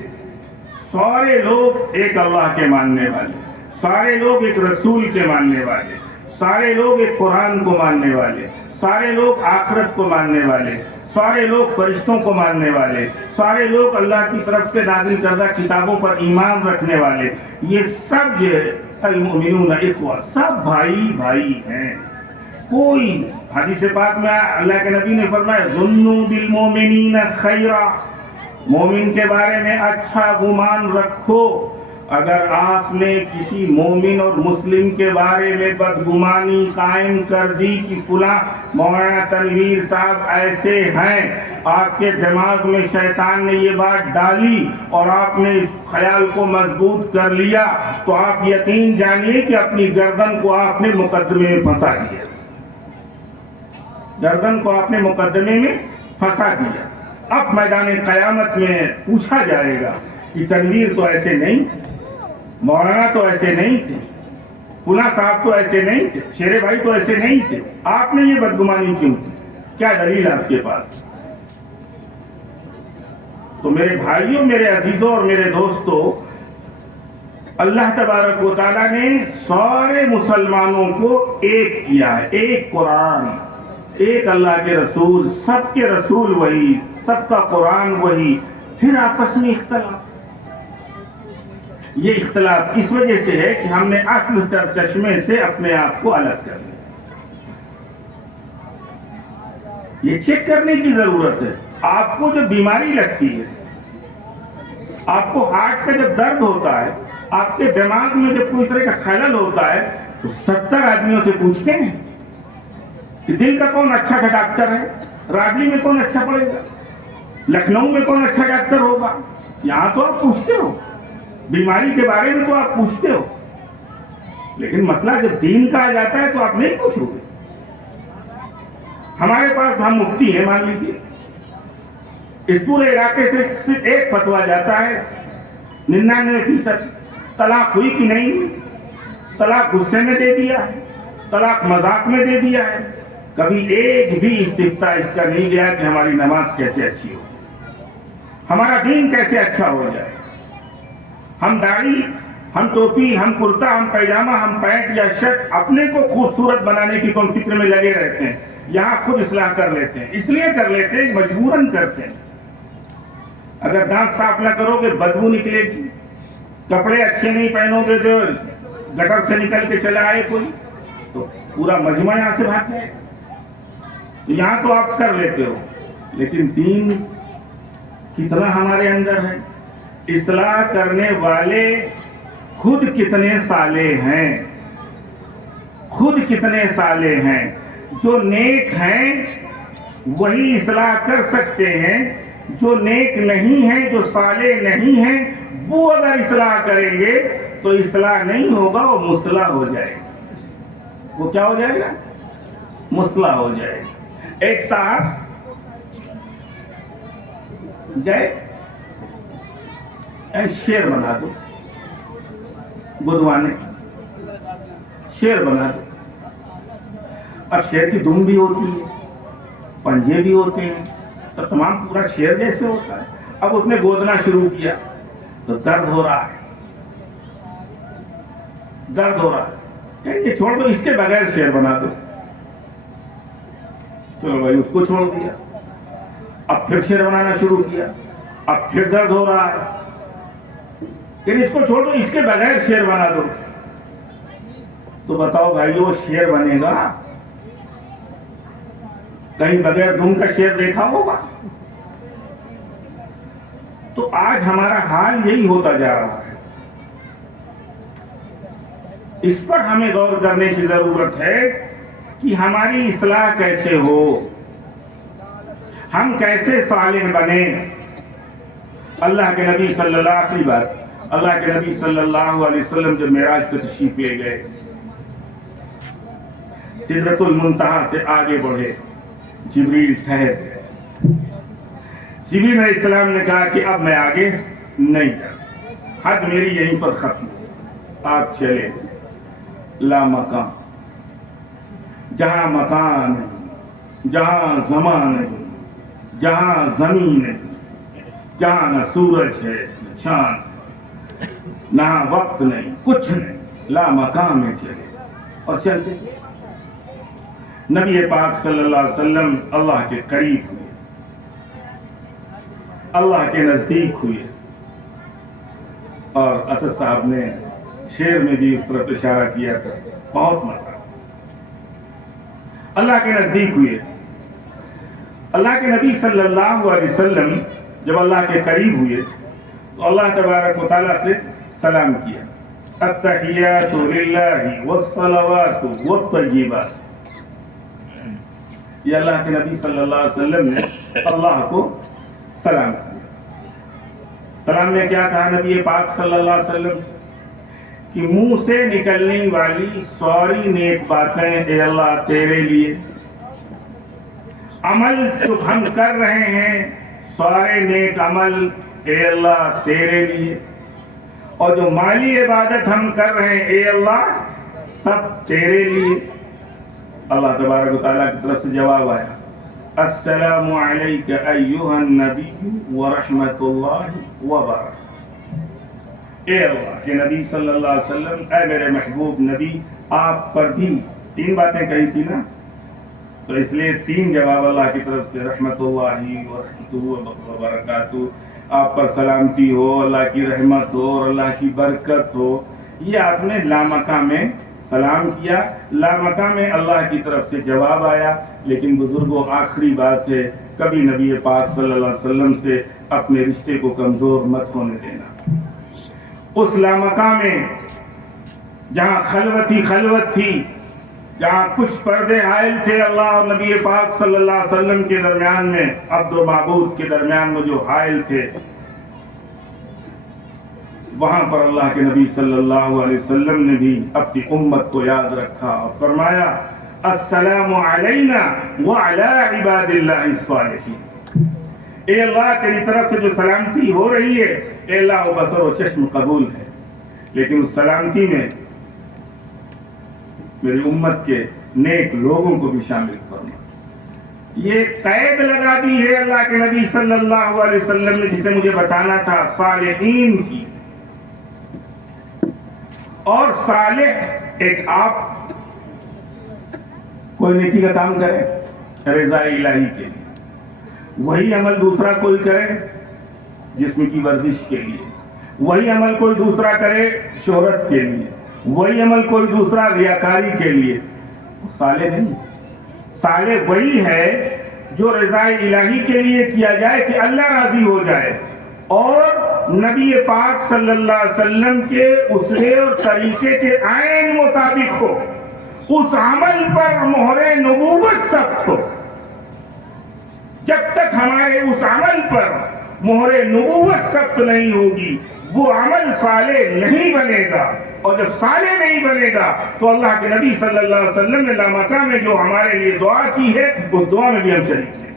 سارے لوگ ایک اللہ کے ماننے والے, سارے لوگ ایک رسول کے ماننے والے, سارے لوگ ایک قرآن کو ماننے والے, سارے لوگ آخرت کو ماننے والے, سارے لوگ فرشتوں کو ماننے والے, سارے لوگ اللہ کی طرف سے نازل کردہ کتابوں پر ایمان رکھنے والے. یہ سب جو ہے المؤمنون اخوہ, سب بھائی بھائی ہیں. کوئی حدیث پاک میں اللہ کے نبی نے فرمایا ظنوا بالمؤمنین خیرا, مومن کے بارے میں اچھا گمان رکھو. اگر آپ نے کسی مومن اور مسلم کے بارے میں بدگمانی قائم کر دی کہ فلاں مولانا تنویر صاحب ایسے ہیں, آپ کے دماغ میں شیطان نے یہ بات ڈالی اور آپ نے اس خیال کو مضبوط کر لیا, تو آپ یقین جانیے کہ اپنی گردن کو آپ نے مقدمے میں پھنسا دیا, گردن کو آپ نے مقدمے میں پھنسا دیا. اب میدان قیامت میں پوچھا جائے گا کہ تنویر تو ایسے نہیں تھے, مولانا تو ایسے نہیں تھے, فلاں صاحب تو ایسے نہیں تھے, شیر بھائی تو ایسے نہیں تھے, آپ نے یہ بدگمانی کیوں کی؟ کیا دلیل آپ کے پاس؟ تو میرے بھائیوں, میرے عزیزوں اور میرے دوستوں, اللہ تبارک و تعالیٰ نے سارے مسلمانوں کو ایک کیا ہے, ایک قرآن, ایک اللہ کے رسول, سب کے رسول وہی, سب کا قرآن وہی, پھر آپس میں اختلاف. یہ اختلاف اس وجہ سے ہے کہ ہم نے اصل سرچشمے سے اپنے آپ کو الگ کر لیا. یہ چیک کرنے کی ضرورت ہے. آپ کو جو بیماری لگتی ہے, آپ کو ہارٹ کا جب درد ہوتا ہے, آپ کے دماغ میں جب کوئی طرح کا خلل ہوتا ہے, تو 70 آدمیوں سے پوچھتے ہیں کہ دل کا کون اچھا سا ڈاکٹر ہے, راڈلی میں کون اچھا پڑے گا, لکھنؤ میں کون اچھا ڈاکٹر ہوگا. یہاں تو آپ پوچھتے ہو, بیماری کے بارے میں تو آپ پوچھتے ہو, لیکن مسئلہ جب دین کا آ جاتا ہے تو آپ نہیں پوچھو گے. ہمارے پاس ہم مفتی ہیں مان لیجیے، اس پورے علاقے سے صرف ایک فتویٰ جاتا ہے 99% طلاق ہوئی کہ نہیں ہوئی، طلاق غصے میں دے دیا ہے، طلاق مذاق میں دے دیا ہے، کبھی ایک بھی استفتاء اس کا نہیں گیا کہ ہماری نماز کیسے اچھی ہو، ہمارا دین کیسے اچھا ہو جائے۔ ہم داڑھی، ہم ٹوپی، ہم کرتا، ہم پیجامہ، ہم پینٹ یا شرٹ اپنے کو خوبصورت بنانے کی تو فکر میں لگے رہتے ہیں، یہاں خود اصلاح کر لیتے ہیں، اس لیے کر لیتے ہیں مجبوراً کرتے ہیں۔ اگر دانت صاف نہ کرو گے بدبو نکلے گی، کپڑے اچھے نہیں پہنو گے جو گٹر سے نکل کے چلا آئے کوئی تو پورا مجمع یہاں سے بھاگ جائے۔ یہاں تو آپ کر لیتے ہو، لیکن دین کتنا ہمارے اندر ہے، اصلاح کرنے والے خود کتنے صالح ہیں، خود کتنے صالح ہیں، جو نیک ہیں وہی اصلاح کر سکتے ہیں، جو نیک نہیں ہیں، جو صالح نہیں ہیں، وہ اگر اصلاح کریں گے تو اصلاح نہیں ہوگا، وہ مصلح ہو جائے گا۔ وہ کیا ہو جائے گا؟ مصلح ہو جائے گا۔ ایک صاحب گئے شیر بنا دو، بدوانے شیر بنا دو، اب شیر کی دم بھی ہوتی ہے، پنجے بھی ہوتے ہیں، سب تمام پورا شیر جیسے ہوتا ہے۔ اب اس نے گودنا شروع کیا تو درد ہو رہا ہے، درد ہو رہا ہے، کہ چھوڑ دو، اس کے بغیر شیر بنا دو۔ چلو بھائی اس کو چھوڑ دیا، اب پھر شیر بنانا شروع کیا، اب پھر درد ہو رہا ہے، لیکن اس کو چھوڑ دو، اس کے بغیر شیر بنا دو۔ تو بتاؤ بھائی وہ شیر بنے گا؟ کہیں بغیر دم کا شیر دیکھا ہوگا؟ تو آج ہمارا حال یہی ہوتا جا رہا ہے۔ اس پر ہمیں غور کرنے کی ضرورت ہے کہ ہماری اصلاح کیسے ہو، ہم کیسے صالح بنے۔ اللہ کے نبی صلی اللہ علیہ وسلم، اللہ کے نبی صلی اللہ علیہ وسلم جب معراج پہ تشریف لے گئے، سدرۃ المنتہا سے آگے بڑھے، جبریل ٹھہر گئے۔ جبریل علیہ السلام نے کہا کہ اب میں آگے نہیں جا سکتا، حد میری یہیں پر ختم، آپ چلے لا مکان، جہاں مکان نہیں، جہاں زمان نہیں، جہاں زمین نہیں، جہاں نہ سورج ہے نہ چاند، نہ وقت نہیں، کچھ نہیں، لا مکان میں چلے اور چلتے۔ نبی پاک صلی اللہ علیہ وسلم اللہ کے قریب ہوئے، اللہ کے نزدیک ہوئے، اور اسد صاحب نے شعر میں بھی اس طرف اشارہ کیا تھا، بہت مرتبہ اللہ کے نزدیک ہوئے۔ اللہ کے نبی صلی اللہ علیہ وسلم جب اللہ کے قریب ہوئے تو اللہ تبارک و تعالیٰ سے سلام کیا، التحیات للہ والصلوات والطیبات۔ یہ اللہ کے نبی صلی اللہ علیہ وسلم نے اللہ کو سلام کیا۔ سلام میں کیا کہا نبی پاک صلی اللہ علیہ وسلم سے کہ منہ سے نکلنے والی ساری نیک باتیں اے اللہ تیرے لیے، عمل جو ہم کر رہے ہیں سارے نیک عمل اے اللہ تیرے لیے، اور جو مالی عبادت ہم کر رہے ہیں اے اللہ سب تیرے لیے۔ اللہ تبارک و تعالیٰ کی طرف سے جواب آیا، السلام علیک ایھا النبی ورحمۃ اللہ وبرکاتہ۔ اے اللہ کے نبی صلی اللہ علیہ وسلم، اے میرے محبوب نبی، آپ پر بھی تین باتیں کہی تھی نا، تو اس لیے تین جواب اللہ کی طرف سے، رحمت اللہ وبرکاتہ، آپ پر سلامتی ہو، اللہ کی رحمت ہو اور اللہ کی برکت ہو۔ یہ آپ نے لامکہ میں سلام کیا، لامکہ میں اللہ کی طرف سے جواب آیا۔ لیکن بزرگوں آخری بات ہے، کبھی نبی پاک صلی اللہ علیہ وسلم سے اپنے رشتے کو کمزور مت ہونے دینا۔ اس لامکہ میں جہاں خلوت ہی خلوت تھی، جہاں کچھ پردے حائل تھے اللہ اور نبی پاک صلی اللہ علیہ وسلم کے درمیان میں، عبد و معبود کے درمیان میں جو حائل تھے، وہاں پر اللہ کے نبی صلی اللہ علیہ وسلم نے بھی اپنی امت کو یاد رکھا اور فرمایا السلام علینا وعلی عباد اللہ الصالحین۔ اے اللہ تیری طرف سے جو سلامتی ہو رہی ہے اے اللہ وہ بصر و چشم قبول ہے، لیکن اس سلامتی میں میری امت کے نیک لوگوں کو بھی شامل فرما۔ یہ قید لگا دی ہے اللہ کے نبی صلی اللہ علیہ وسلم نے، جسے مجھے بتانا تھا، صالحین کی۔ اور صالح ایک آپ کوئی نیکی کا کام کرے رضا الہی کے لیے، وہی عمل دوسرا کوئی کرے جسم کی ورزش کے لیے، وہی عمل کوئی دوسرا کرے شہرت کے لیے، وہی عمل کوئی دوسرا ریاکاری کے لیے، صالح نہیں۔ صالح وہی ہے جو رضا الہی کے لیے کیا جائے کہ اللہ راضی ہو جائے اور نبی پاک صلی اللہ علیہ وسلم کے اسوے اور طریقے کے عین مطابق ہو، اس عمل پر مہر نبوت ثبت ہو۔ جب تک ہمارے اس عمل پر مہر نبوت ثبت نہیں ہوگی وہ عمل صالح نہیں بنے گا، اور جب صالح نہیں بنے گا تو اللہ کے نبی صلی اللہ علیہ وسلم نے لامکہ میں جو ہمارے لیے دعا کی ہے اس دعا میں بھی ہم شریک ہیں۔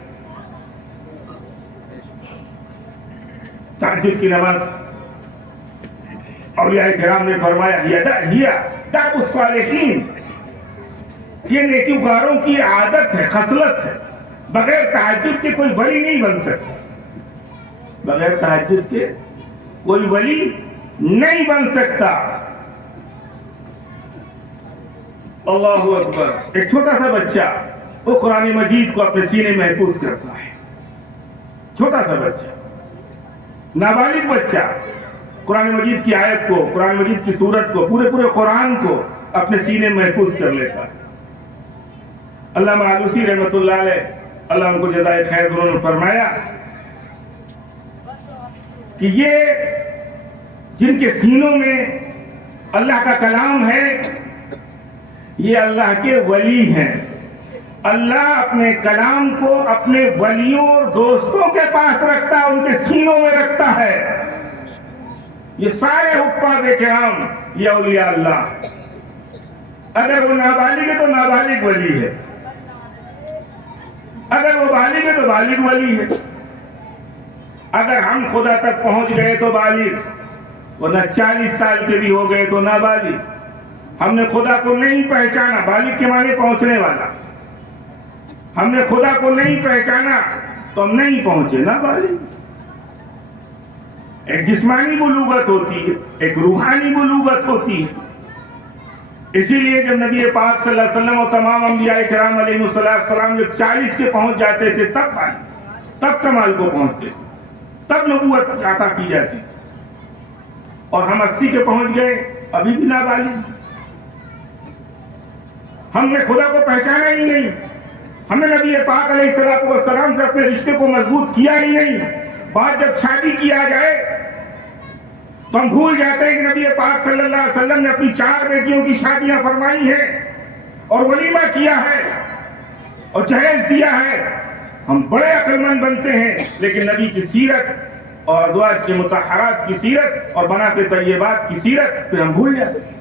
تہجد کی نماز اولیاء کرام نے فرمایا ہی دعو الصالحین، یہ نیکوکاروں کی عادت ہے، خصلت ہے۔ بغیر تہجد کے کوئی ولی نہیں بن سکتا، بغیر تہجد کے کوئی ولی نہیں بن سکتا۔ اللہ اکبر۔ ایک چھوٹا سا بچہ وہ قرآن مجید کو اپنے سینے میں محفوظ کرتا ہے، چھوٹا سا بچہ، نابالغ بچہ قرآن مجید کی آیت کو، قرآن مجید کی سورت کو، پورے قرآن کو اپنے سینے میں محفوظ کر لیتا ہے۔ علامہ آلوسی رحمۃ اللہ علیہ، اللہ ان کو جزائے خیر، انہوں نے فرمایا کہ یہ جن کے سینوں میں اللہ کا کلام ہے یہ اللہ کے ولی ہیں۔ اللہ اپنے کلام کو اپنے ولیوں اور دوستوں کے پاس رکھتا ہے، ان کے سینوں میں رکھتا ہے۔ یہ سارے حفاظ کرام یہ اولیاء اللہ، اگر وہ نابالغ ہے تو نابالغ ولی ہے، اگر وہ بالغ ہے تو بالغ ولی ہے، اگر ہم خدا تک پہنچ گئے تو بالغ، ورنہ 40 سال کے بھی ہو گئے تو نابالغ۔ ہم نے خدا کو نہیں پہچانا، بالغ کے معنی پہنچنے والا، ہم نے خدا کو نہیں پہچانا تو ہم نہیں پہنچے، نابالغ۔ ایک جسمانی بلوغت ہوتی ہے، ایک روحانی بلوغت ہوتی ہے۔ اسی لیے جب نبی پاک صلی اللہ علیہ وسلم اور تمام انبیاء کرام علیہ السلام جب 40 کے پہنچ جاتے تھے تب کمال کو پہنچتے، تب نبوت عطا کی جاتی، اور ہم 80 کے پہنچ گئے ابھی بھی نابالغ۔ ہم نے خدا کو پہچانا ہی نہیں، ہم نے نبی پاک علیہ السلام سے اپنے رشتے کو مضبوط کیا ہی نہیں۔ بات جب شادی کیا جائے تو ہم بھول جاتے ہیں کہ نبی پاک صلی اللہ علیہ وسلم نے اپنی 4 بیٹیوں کی شادیاں فرمائی ہیں اور ولیمہ کیا ہے اور جہیز دیا ہے۔ ہم بڑے عقل مند بنتے ہیں لیکن نبی کی سیرت اور ازواج مطہرات کی سیرت اور بنات طیبات کی سیرت پھر ہم بھول جاتے ہیں۔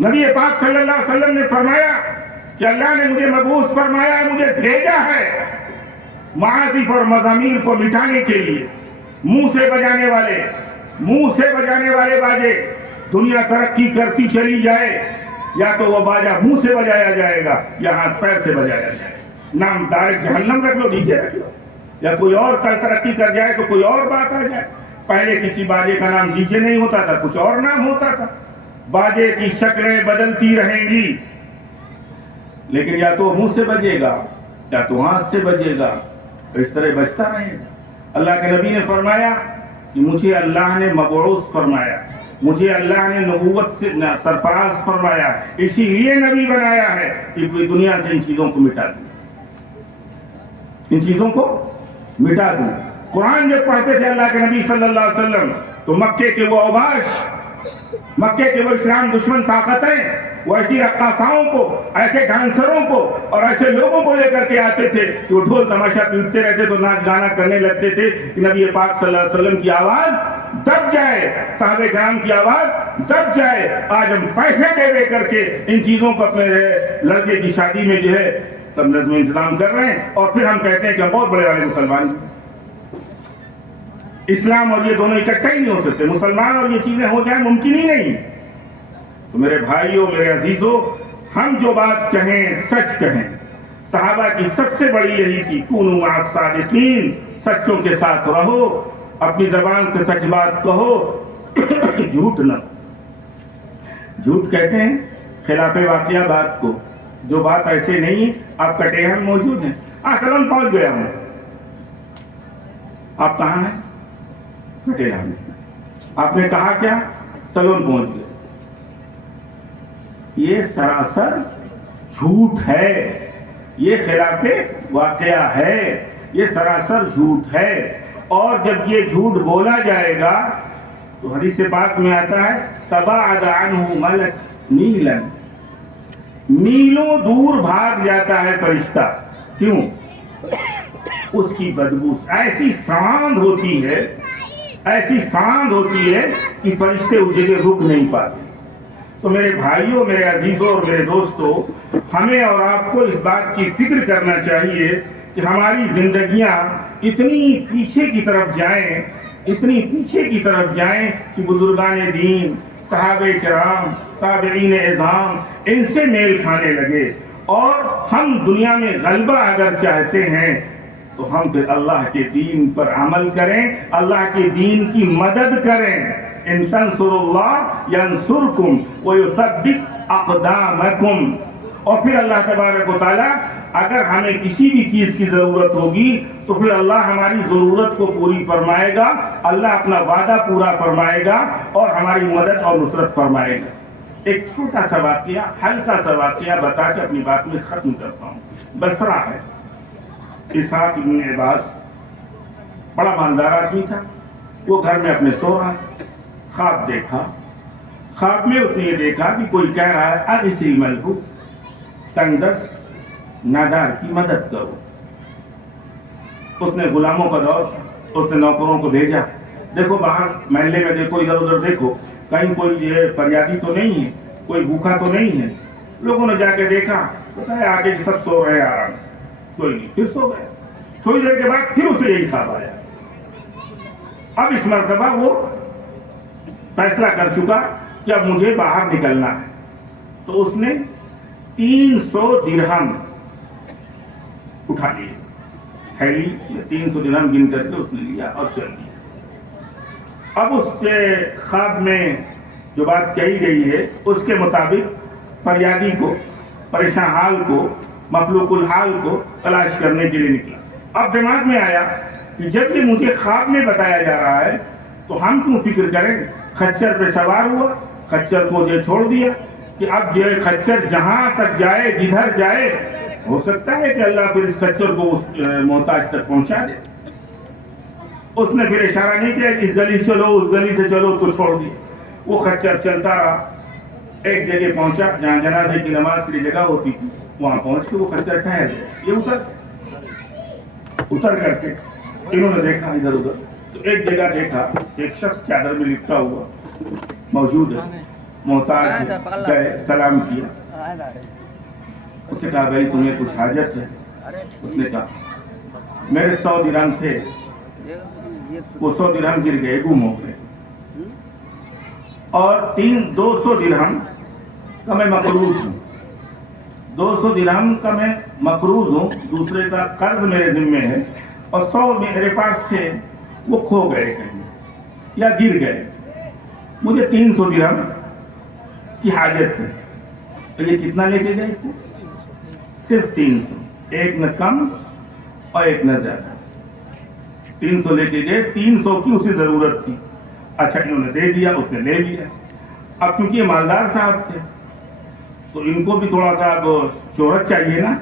نبی پاک صلی اللہ علیہ وسلم نے فرمایا کہ اللہ نے مجھے مبعوث فرمایا ہے، مجھے بھیجا ہے معازف اور مزامیر کو مٹانے کے لیے۔ منہ سے بجانے والے باجے، دنیا ترقی کرتی چلی جائے یا تو وہ باجا منہ سے بجایا جائے گا یا ہاتھ پیر سے بجایا جائے گا، نام ڈائریکٹ جہنم رکھ لو، نیچے رکھ لو، یا کوئی اور کل ترقی کر جائے تو کوئی اور بات آ جائے۔ پہلے کسی باجے کا نام ڈی جے نہیں ہوتا تھا، کچھ اور نام ہوتا تھا۔ باجے کی شکلیں بدلتی رہیں گی لیکن یا تو منہ سے بجے گا یا تو ہاتھ سے بجے گا، اس طرح بجتا رہے گا۔ اللہ کے نبی نے فرمایا کہ مجھے اللہ نے مبعوث فرمایا، مجھے اللہ نے نبوت سے سرفراز فرمایا، اسی لیے نبی بنایا ہے کہ پوری دنیا سے ان چیزوں کو مٹا دوں، ان چیزوں کو مٹا دوں۔ قرآن جب پڑھتے تھے اللہ کے نبی صلی اللہ علیہ وسلم تو مکے کے وہ اوباش، مکے کے وہ اسلام دشمن طاقتیں، وہ ایسی رقاصاؤں کو، ایسے ڈانسروں کو اور ایسے لوگوں کو لے کر کے آتے تھے کہ وہ ڈھول تماشا پیٹتے رہتے تو ناچ گانا کرنے لگتے تھے کہ نبی پاک صلی اللہ علیہ وسلم کی آواز دب جائے صحابہ کرام کی آواز دب جائے. آج ہم پیسے دے دے کر کے ان چیزوں کو اپنے لڑکے کی شادی میں جو ہے سب نظم انتظام کر رہے ہیں, اور پھر ہم کہتے ہیں کہ ہم بہت بڑے والے مسلمان ہیں. اسلام اور یہ دونوں اکٹھا ہی نہیں ہو سکتے. مسلمان اور یہ چیزیں ہو جائیں ممکن ہی نہیں. تو میرے بھائیوں, میرے عزیزوں, ہم جو بات کہیں سچ کہیں. صحابہ کی سب سے بڑی یہی تھی, کونوا مع الصادقین, سچوں کے ساتھ رہو, اپنی زبان سے سچ بات کہو, جھوٹ نہ. جھوٹ کہتے ہیں خلاف واقعہ بات کو, جو بات ایسے نہیں. آپ کٹیہر میں موجود ہیں, سلون پہنچ گیا ہوں. آپ کہاں ہیں؟ کٹیہر میں. آپ نے کہا کیا؟ سلون پہنچ گئے. یہ سراسر جھوٹ ہے, یہ خلاف واقعہ ہے, یہ سراسر جھوٹ ہے. اور جب یہ جھوٹ بولا جائے گا تو حدیث پاک میں آتا ہے تباعد عنہ ملک میلا, میلوں دور بھاگ جاتا ہے فرشتہ. کیوں؟ اس کی بدبو ایسی ساندھ ہوتی ہے, ایسی ساندھ ہوتی ہے کہ فرشتے اس جگہ رک نہیں پاتے. تو میرے بھائیوں, میرے عزیزوں اور میرے دوستوں, ہمیں اور آپ کو اس بات کی فکر کرنا چاہیے کہ ہماری زندگیاں اتنی پیچھے کی طرف جائیں, اتنی پیچھے کی طرف جائیں کہ بزرگان دین, صحابہ کرام, تابعین اعظام, ان سے میل کھانے لگے. اور ہم دنیا میں غلبہ اگر چاہتے ہیں تو ہم پھر اللہ کے دین پر عمل کریں, اللہ کے دین کی مدد کریں. ان تنصروا اللہ ینصرکم ویثبت اقدامکم. اور پھر اللہ تبارک و تعالیٰ اگر ہمیں کسی بھی چیز کی ضرورت ہوگی تو پھر اللہ ہماری ضرورت کو پوری فرمائے گا, اللہ اپنا وعدہ پورا فرمائے گا اور ہماری مدد اور نصرت فرمائے گا. ایک چھوٹا سا واقعہ, ہلکا سا واقعہ بتا کے اپنی بات میں ختم کرتا ہوں. بصرہ ہے, اسحاق ابن عباد بڑا مالدار آدمی تھا. وہ گھر میں اپنے سو رہا, خواب دیکھا. خواب میں اس نے یہ دیکھا کہ کوئی کہہ رہا ہے اغث الملہوف, تنگ دست نادار کی مدد کرو. اس نے غلاموں کا دور تھا, اس نے نوکروں کو بھیجا, دیکھو باہر محلے میں دیکھو, ادھر ادھر دیکھو, کہیں کوئی فریادی تو نہیں ہے, کوئی بھوکا تو نہیں ہے. لوگوں نے جا کے دیکھا, بتایا آگے سب سو رہے ہیں آرام سے, کوئی نہیں. پھر سو گئے. تھوڑی دیر کے بعد پھر اسے یہی خواب آیا. اب اس مرتبہ وہ فیصلہ کر چکا کہ اب مجھے باہر نکلنا ہے. تو اس نے 300 درہم اٹھا لیے, تھیلی میں 300 درہم گن کر کے اس نے لیا اور چل دیا. اب اس سے خواب میں جو بات کہی گئی ہے اس کے مطابق فریادی کو, پریشان حال کو, مفلوق الحال کو تلاش کرنے کے لیے نکلا. اب دماغ میں آیا کہ جب یہ مجھے خواب میں بتایا جا رہا ہے تو ہم کیوں فکر کریں. خچر پہ سوار ہوا, خچر کو جو چھوڑ دیا کہ اب جو خچر جہاں تک جائے, جدھر جائے, ہو سکتا ہے کہ اللہ پھر اس خچر کو اس محتاج تک پہنچا دے. اس نے پھر اشارہ نہیں کیا کہ اس گلی چلو, اس گلی سے چلو, اس کو چھوڑ دیا. وہ خچر چلتا رہا, ایک جگہ پہنچا جہاں جنازے کی نماز کی جگہ ہوتی تھی. وہاں پہنچ کے وہ خچر ٹھہر گیا. یہ اتر کر کے انہوں نے دیکھا ادھر ادھر, تو ایک جگہ دیکھا ایک شخص چادر میں لپٹا ہوا موجود ہے, محتاج ہے. گئے, سلام کیا. اس سے کہا بھائی تمہیں کچھ حاجت ہے؟ اس نے کہا میرے 100 درہم تھے, وہ 100 درہم گر گئے, گم ہو گئے. اور 200 درہم کا میں مقروض ہوں, 200 درہم کا میں مقروض ہوں, دوسرے کا قرض میرے ذمے ہے, اور 100 میرے پاس تھے وہ کھو گئے کہیں یا گر گئے. مجھے 300 درہم کی حاجت ہے. تو یہ کتنا لے کے گئے تھے؟ صرف 300, ایک نہ کم اور ایک نہ زیادہ. 300 لے کے گئے, 300 کی اسے ضرورت تھی. اچھا انہوں نے دے دیا, اس نے لے لیا. اب چونکہ یہ مالدار صاحب تھے تو ان کو بھی تھوڑا سا شہرت چاہیے نا,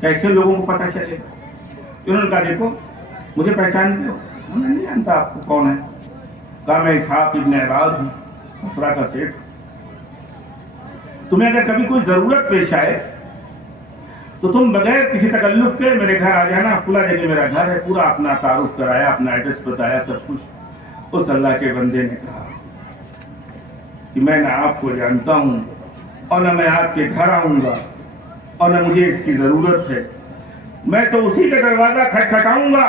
کیسے لوگوں کو پتہ چلے گا. انہوں نے کہا دیکھو مجھے پہچانتے ہو؟ میں نہیں جانتا آپ کو کون ہے. کہا میں اسحاق ابن عباد ہوں, بصرہ کا سیٹھ. تمہیں اگر کبھی کوئی ضرورت پیش آئے تو تم بغیر کسی تکلف کے میرے گھر آ جانا, کھلا جگہ میرا گھر ہے. پورا اپنا تعارف کرایا, اپنا ایڈریس بتایا, سب کچھ. اس اللہ کے بندے نے کہا کہ میں نہ آپ کو جانتا ہوں اور نہ میں آپ کے گھر آؤں گا اور نہ مجھے اس کی ضرورت ہے. میں تو اسی کا دروازہ کھٹکھٹاؤں گا,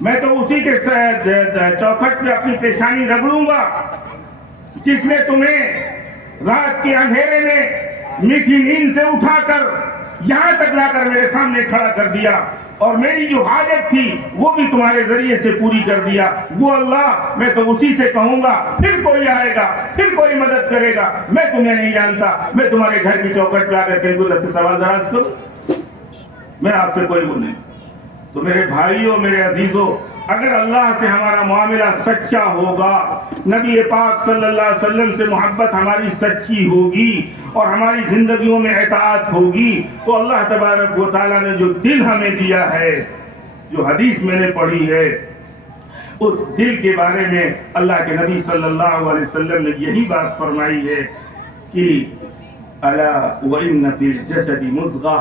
میں تو اسی کے چوکھٹ پہ اپنی پیشانی رگڑوں گا جس نے تمہیں رات کے اندھیرے میں میٹھی نیند سے اٹھا کر یہاں تک لا کر میرے سامنے کھڑا کر دیا, اور میری جو حاجت تھی وہ بھی تمہارے ذریعے سے پوری کر دیا. وہ اللہ, میں تو اسی سے کہوں گا پھر کوئی آئے گا, پھر کوئی مدد کرے گا. میں تمہیں نہیں جانتا, میں تمہارے گھر کی چوکھٹ پہ آ کر کے گزر سے سوال دراز کروں, میں آپ سے کوئی بولے. تو میرے بھائیوں, میرے عزیزوں, اگر اللہ سے ہمارا معاملہ سچا ہوگا, نبی پاک صلی اللہ علیہ وسلم سے محبت ہماری سچی ہوگی اور ہماری زندگیوں میں اطاعت ہوگی, تو اللہ تبارک و تعالیٰ نے جو دل ہمیں دیا ہے, جو حدیث میں نے پڑھی ہے, اس دل کے بارے میں اللہ کے نبی صلی اللہ علیہ وسلم نے یہی بات فرمائی ہے کہ الا وان فی الجسد مضغہ,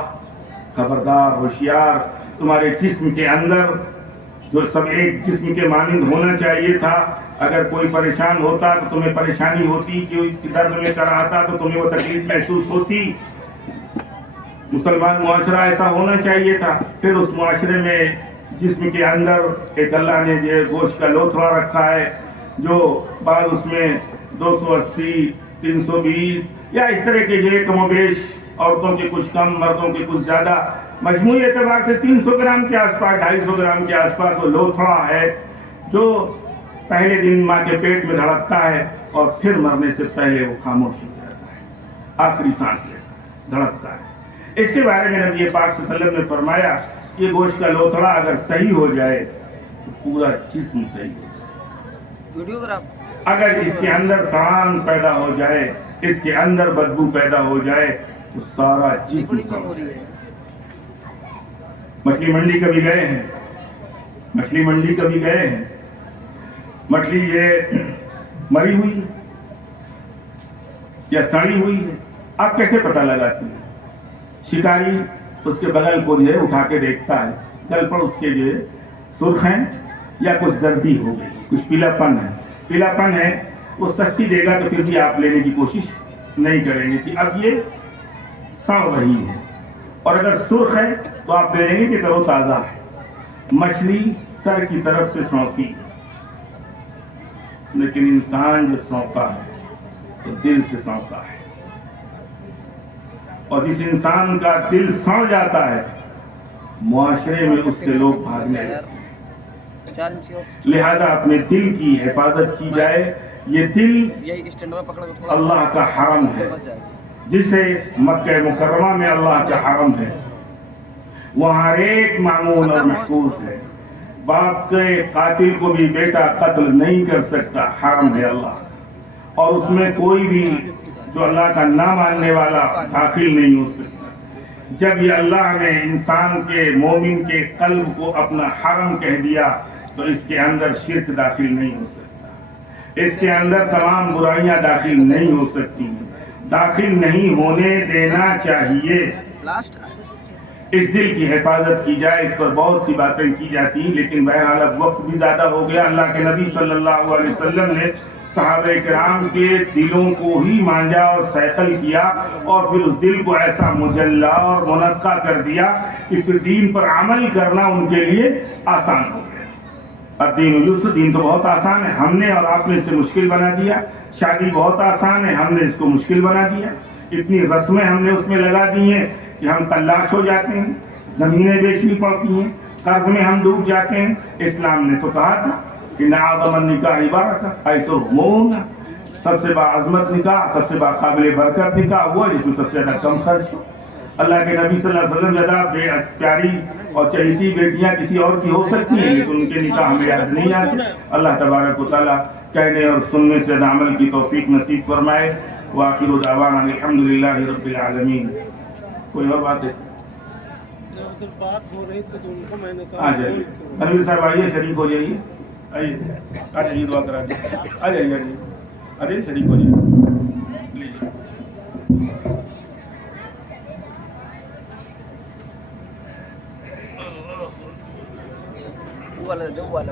خبردار, ہوشیار, تمہارے جسم کے اندر جو سب ایک جسم کے مانند ہونا چاہیے تھا, اگر کوئی پریشان ہوتا تو تمہیں پریشانی ہوتی, کوئی درد میں کراہتا تو تمہیں وہ تکلیف محسوس ہوتی. مسلمان معاشرہ ایسا ہونا چاہیے تھا. پھر اس معاشرے میں جسم کے اندر ایک اللہ نے جو گوشت کا لوتھڑا رکھا ہے, جو بعض اس میں 280, 320 یا اس طرح کے جو کم و بیش, عورتوں کے کچھ کم, مردوں کے کچھ زیادہ, مجموعی اعتبار سے 300 گرام کے آس پاس, 250 گرام کے آس پاس وہ لوتھڑا ہے جو پہلے دن ماں کے پیٹ میں دھڑکتا ہے اور پھر مرنے سے پہلے وہ خاموش ہو جاتا ہے, آخری سانس لیتا ہے, دھڑکتا ہے. اس کے بارے میں نبی پاک صلی اللہ علیہ وسلم نے فرمایا کہ گوشت کا لوتھڑا اگر صحیح ہو جائے تو پورا جسم صحیح ہو جائے. اگر اس کے اندر سڑان پیدا ہو جائے, اس کے اندر بدبو پیدا ہو جائے تو سارا جسم صحیح ہو جائے. مچھلی منڈی کبھی گئے ہیں, مچھلی منڈی کبھی گئے ہیں, مچھلی یہ مری ہوئی ہے یا سڑی ہوئی ہے, آپ کیسے پتہ لگاتے ہیں؟ شکاری اس کے بغل کو جو ہے اٹھا کے دیکھتا ہے, گل پر اس کے جو ہے سرخ ہیں یا کچھ زردی ہو گئی, کچھ پیلا پن ہے. پیلا پن ہے وہ سستی دے گا تو پھر بھی آپ لینے کی کوشش نہیں کریں گے کہ اب یہ سڑ رہی ہے, اور اگر سرخ ہے تو آپ لے لیں گے کہ ترو تازہ ہے. مچھلی سر کی طرف سے سونپتی, لیکن انسان جب سونپتا ہے تو دل سے سونپتا ہے, اور جس انسان کا دل سڑ جاتا ہے معاشرے میں اس سے لوگ بھاگنے لگتے ہیں. لہذا اپنے دل کی حفاظت کی جائے. یہ دل اللہ کا حرم ہے, جسے مکہ مکرمہ میں اللہ کا حرم ہے, وہاں ہر ایک معمول اور محفوظ ہے. باپ کے قاتل کو بھی بیٹا قتل نہیں کر سکتا, حرم ہے اللہ, اور اس میں کوئی بھی جو اللہ کا نہ ماننے والا داخل نہیں ہو سکتا. جب یہ اللہ نے انسان کے, مومن کے قلب کو اپنا حرم کہہ دیا تو اس کے اندر شرک داخل نہیں ہو سکتا, اس کے اندر تمام برائیاں داخل نہیں ہو سکتی, داخل نہیں ہونے دینا چاہیے. اس دل کی حفاظت کی جائے. اس پر بہت سی باتیں کی جاتی ہیں, لیکن بہرحال اب وقت بھی زیادہ ہو گیا. اللہ کے نبی صلی اللہ علیہ وسلم نے صحابہ کرام کے دلوں کو ہی مانجا اور سیقل کیا, اور پھر اس دل کو ایسا مجلا اور منقع کر دیا کہ پھر دین پر عمل کرنا ان کے لیے آسان ہو گیا. اب دین یسر, دین تو بہت آسان ہے, ہم نے اور آپ نے اسے مشکل بنا دیا. شادی بہت آسان ہے, ہم نے اس کو مشکل بنا دیا. اتنی رسمیں ہم نے اس میں لگا دی ہیں کہ ہم تلاش ہو جاتے ہیں, زمینیں بیچنی پڑتی ہیں, قرض میں ہم ڈوب جاتے ہیں. اسلام نے تو کہا تھا کہ اعظم النکاح برکت ایسر مونا, سب سے باعظمت نکاح, سب سے باقابل برکت نکاح وہ جس میں سب سے زیادہ کم خرچ ہو. اللہ کے نبی صلی اللہ علیہ وسلم زیادہ پیاری اور چہیتی بیٹیاں کسی اور کی ہو سکتی ہیں, لیکن ان کے نکاح ہمیں یاد نہیں آتے. اللہ تبارک و تعالیٰ کہنے اور سننے سے عمل کی توفیق نصیب فرمائے. وآخر دعوانا الحمدللہ رب العالمین. کوئی اور بات ہے؟ بات ہو رہی تھی تو ان کو میں نے آ جائیے بنویر صاحب, آئیے شریک ہو جائیے, آئیے آ جائیے, دعا کرا دیجیے, آ جائیے, آ جائیے شریک ہو جائیے. والا دو والا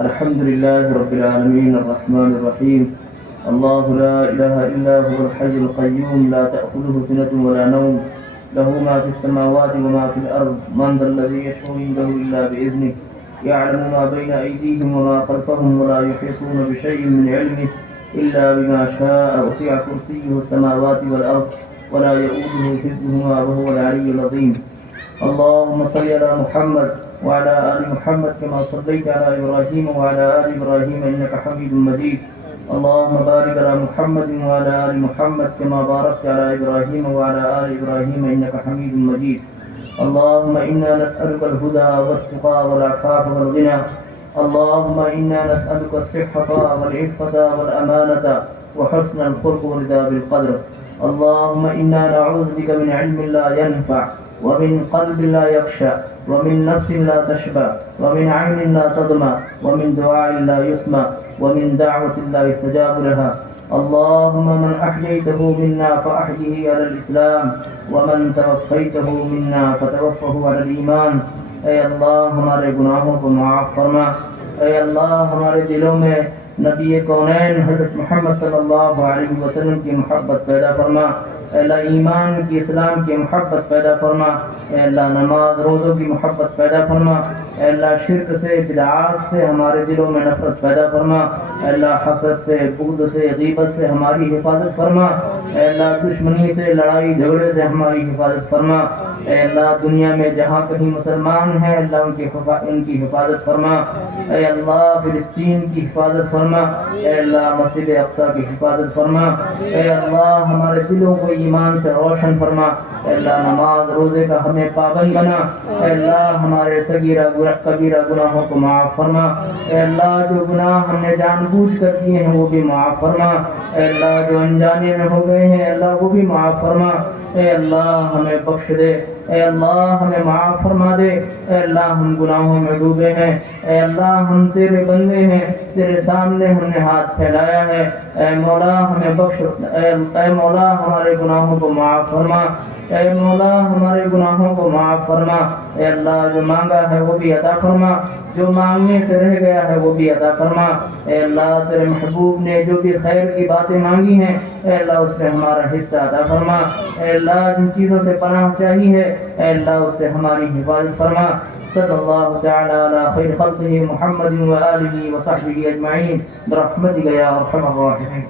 الحمد لله رب العالمين الرحمن الرحيم الله لا إله إلا هو الحي القيوم لا تأخذه سنة ولا نوم له ما في السماوات وما في الأرض من ذا الذي يشفع عنده إلا بإذنه يعلم ما بين أيديهم وما خلفهم ولا يحيطون بشيء من علمه إلا بما شاء وسع كرسيه السماوات والأرض ولا يؤوده حفظهما وهو العلي العظيم اللهم صل على محمد وعلى آل محمد كما صليت على إبراهيم وعلى آل إبراهيم إنك حميد مجيد اللهم بارك على محمد وعلى آل محمد كما باركت على إبراهيم وعلى آل إبراهيم إنك حميد مجيد اللهم إنا نسألك الهدى والتقى والعفاف والغنى اللهم إنا نسألك الصحة والعفة والأمانة وحسن الخلق والرضا بالقدر اللهم إنا نعوذ بك من علم لا ينفع ومن قلب لا يخشى ومن نفس لا تشبع ومن عين لا تضمع ومن دعاء لا يسمع ومن دعوة لا يستجاب لها اللهم من أحييته منا فأحيه على الإسلام ومن توفيته منا فتوفه على الإيمان اے اللہ ہمارے گناہوں کو معاف فرما اے اللہ ہمارے دلوں میں نبی کونین حضرت محمد صلی اللہ علیہ وسلم کی محبت پیدا فرما اے اللہ ایمان کی اسلام کی محبت پیدا فرما اے اللہ نماز روزوں کی محبت پیدا فرما اے اللہ شرک سے بدعات سے ہمارے دلوں میں نفرت پیدا فرما اے اللہ حسد سے بغض سے غیبت سے ہماری حفاظت فرما اے اللہ دشمنی سے لڑائی جھگڑے سے ہماری حفاظت فرما اے اللہ دنیا میں جہاں کہیں مسلمان ہیں اللہ ان کی حفاظت فرما اے اللہ فلسطین کی حفاظت فرما اے اللہ مسجد اقصی کی حفاظت فرما اے اللہ ہمارے دلوں کو ایمان سے روشن فرما اے اللہ نماز روزے کا ہمیں پابند بنا اے اللہ ہمارے صغیرہ کبیرہ گناہوں کو معاف فرما اے اللہ جو گناہ ہم نے جان بوجھ کر کیے ہیں وہ بھی معاف فرما اے اللہ جو انجانے میں ہو گئے ہیں اللہ وہ بھی معاف فرما اے اللہ ہمیں بخش دے اے اللہ ہمیں معاف فرما دے اے اللہ ہم گناہوں میں ڈوبے ہیں اے اللہ ہم تیرے بندے ہیں تیرے سامنے ہم نے ہاتھ پھیلایا ہے اے مولا ہمیں بخش اے مولا ہمارے گناہوں کو معاف فرما اے مولا ہمارے گناہوں کو معاف فرما اے اللہ جو مانگا ہے وہ بھی عطا فرما جو مانگنے سے رہ گیا ہے وہ بھی عطا فرما اے اللہ تیرے محبوب نے جو بھی خیر کی باتیں مانگی ہیں اے اللہ اس میں ہمارا حصہ عطا فرما اے اللہ جن چیزوں سے پناہ چاہیے اے اللہ اس سے ہماری حفاظت فرما صلی اللہ تعالی علی خیر خلقہ محمد و آلہ و صحبہ اجمعین برحمتک یا ارحم الراحمین.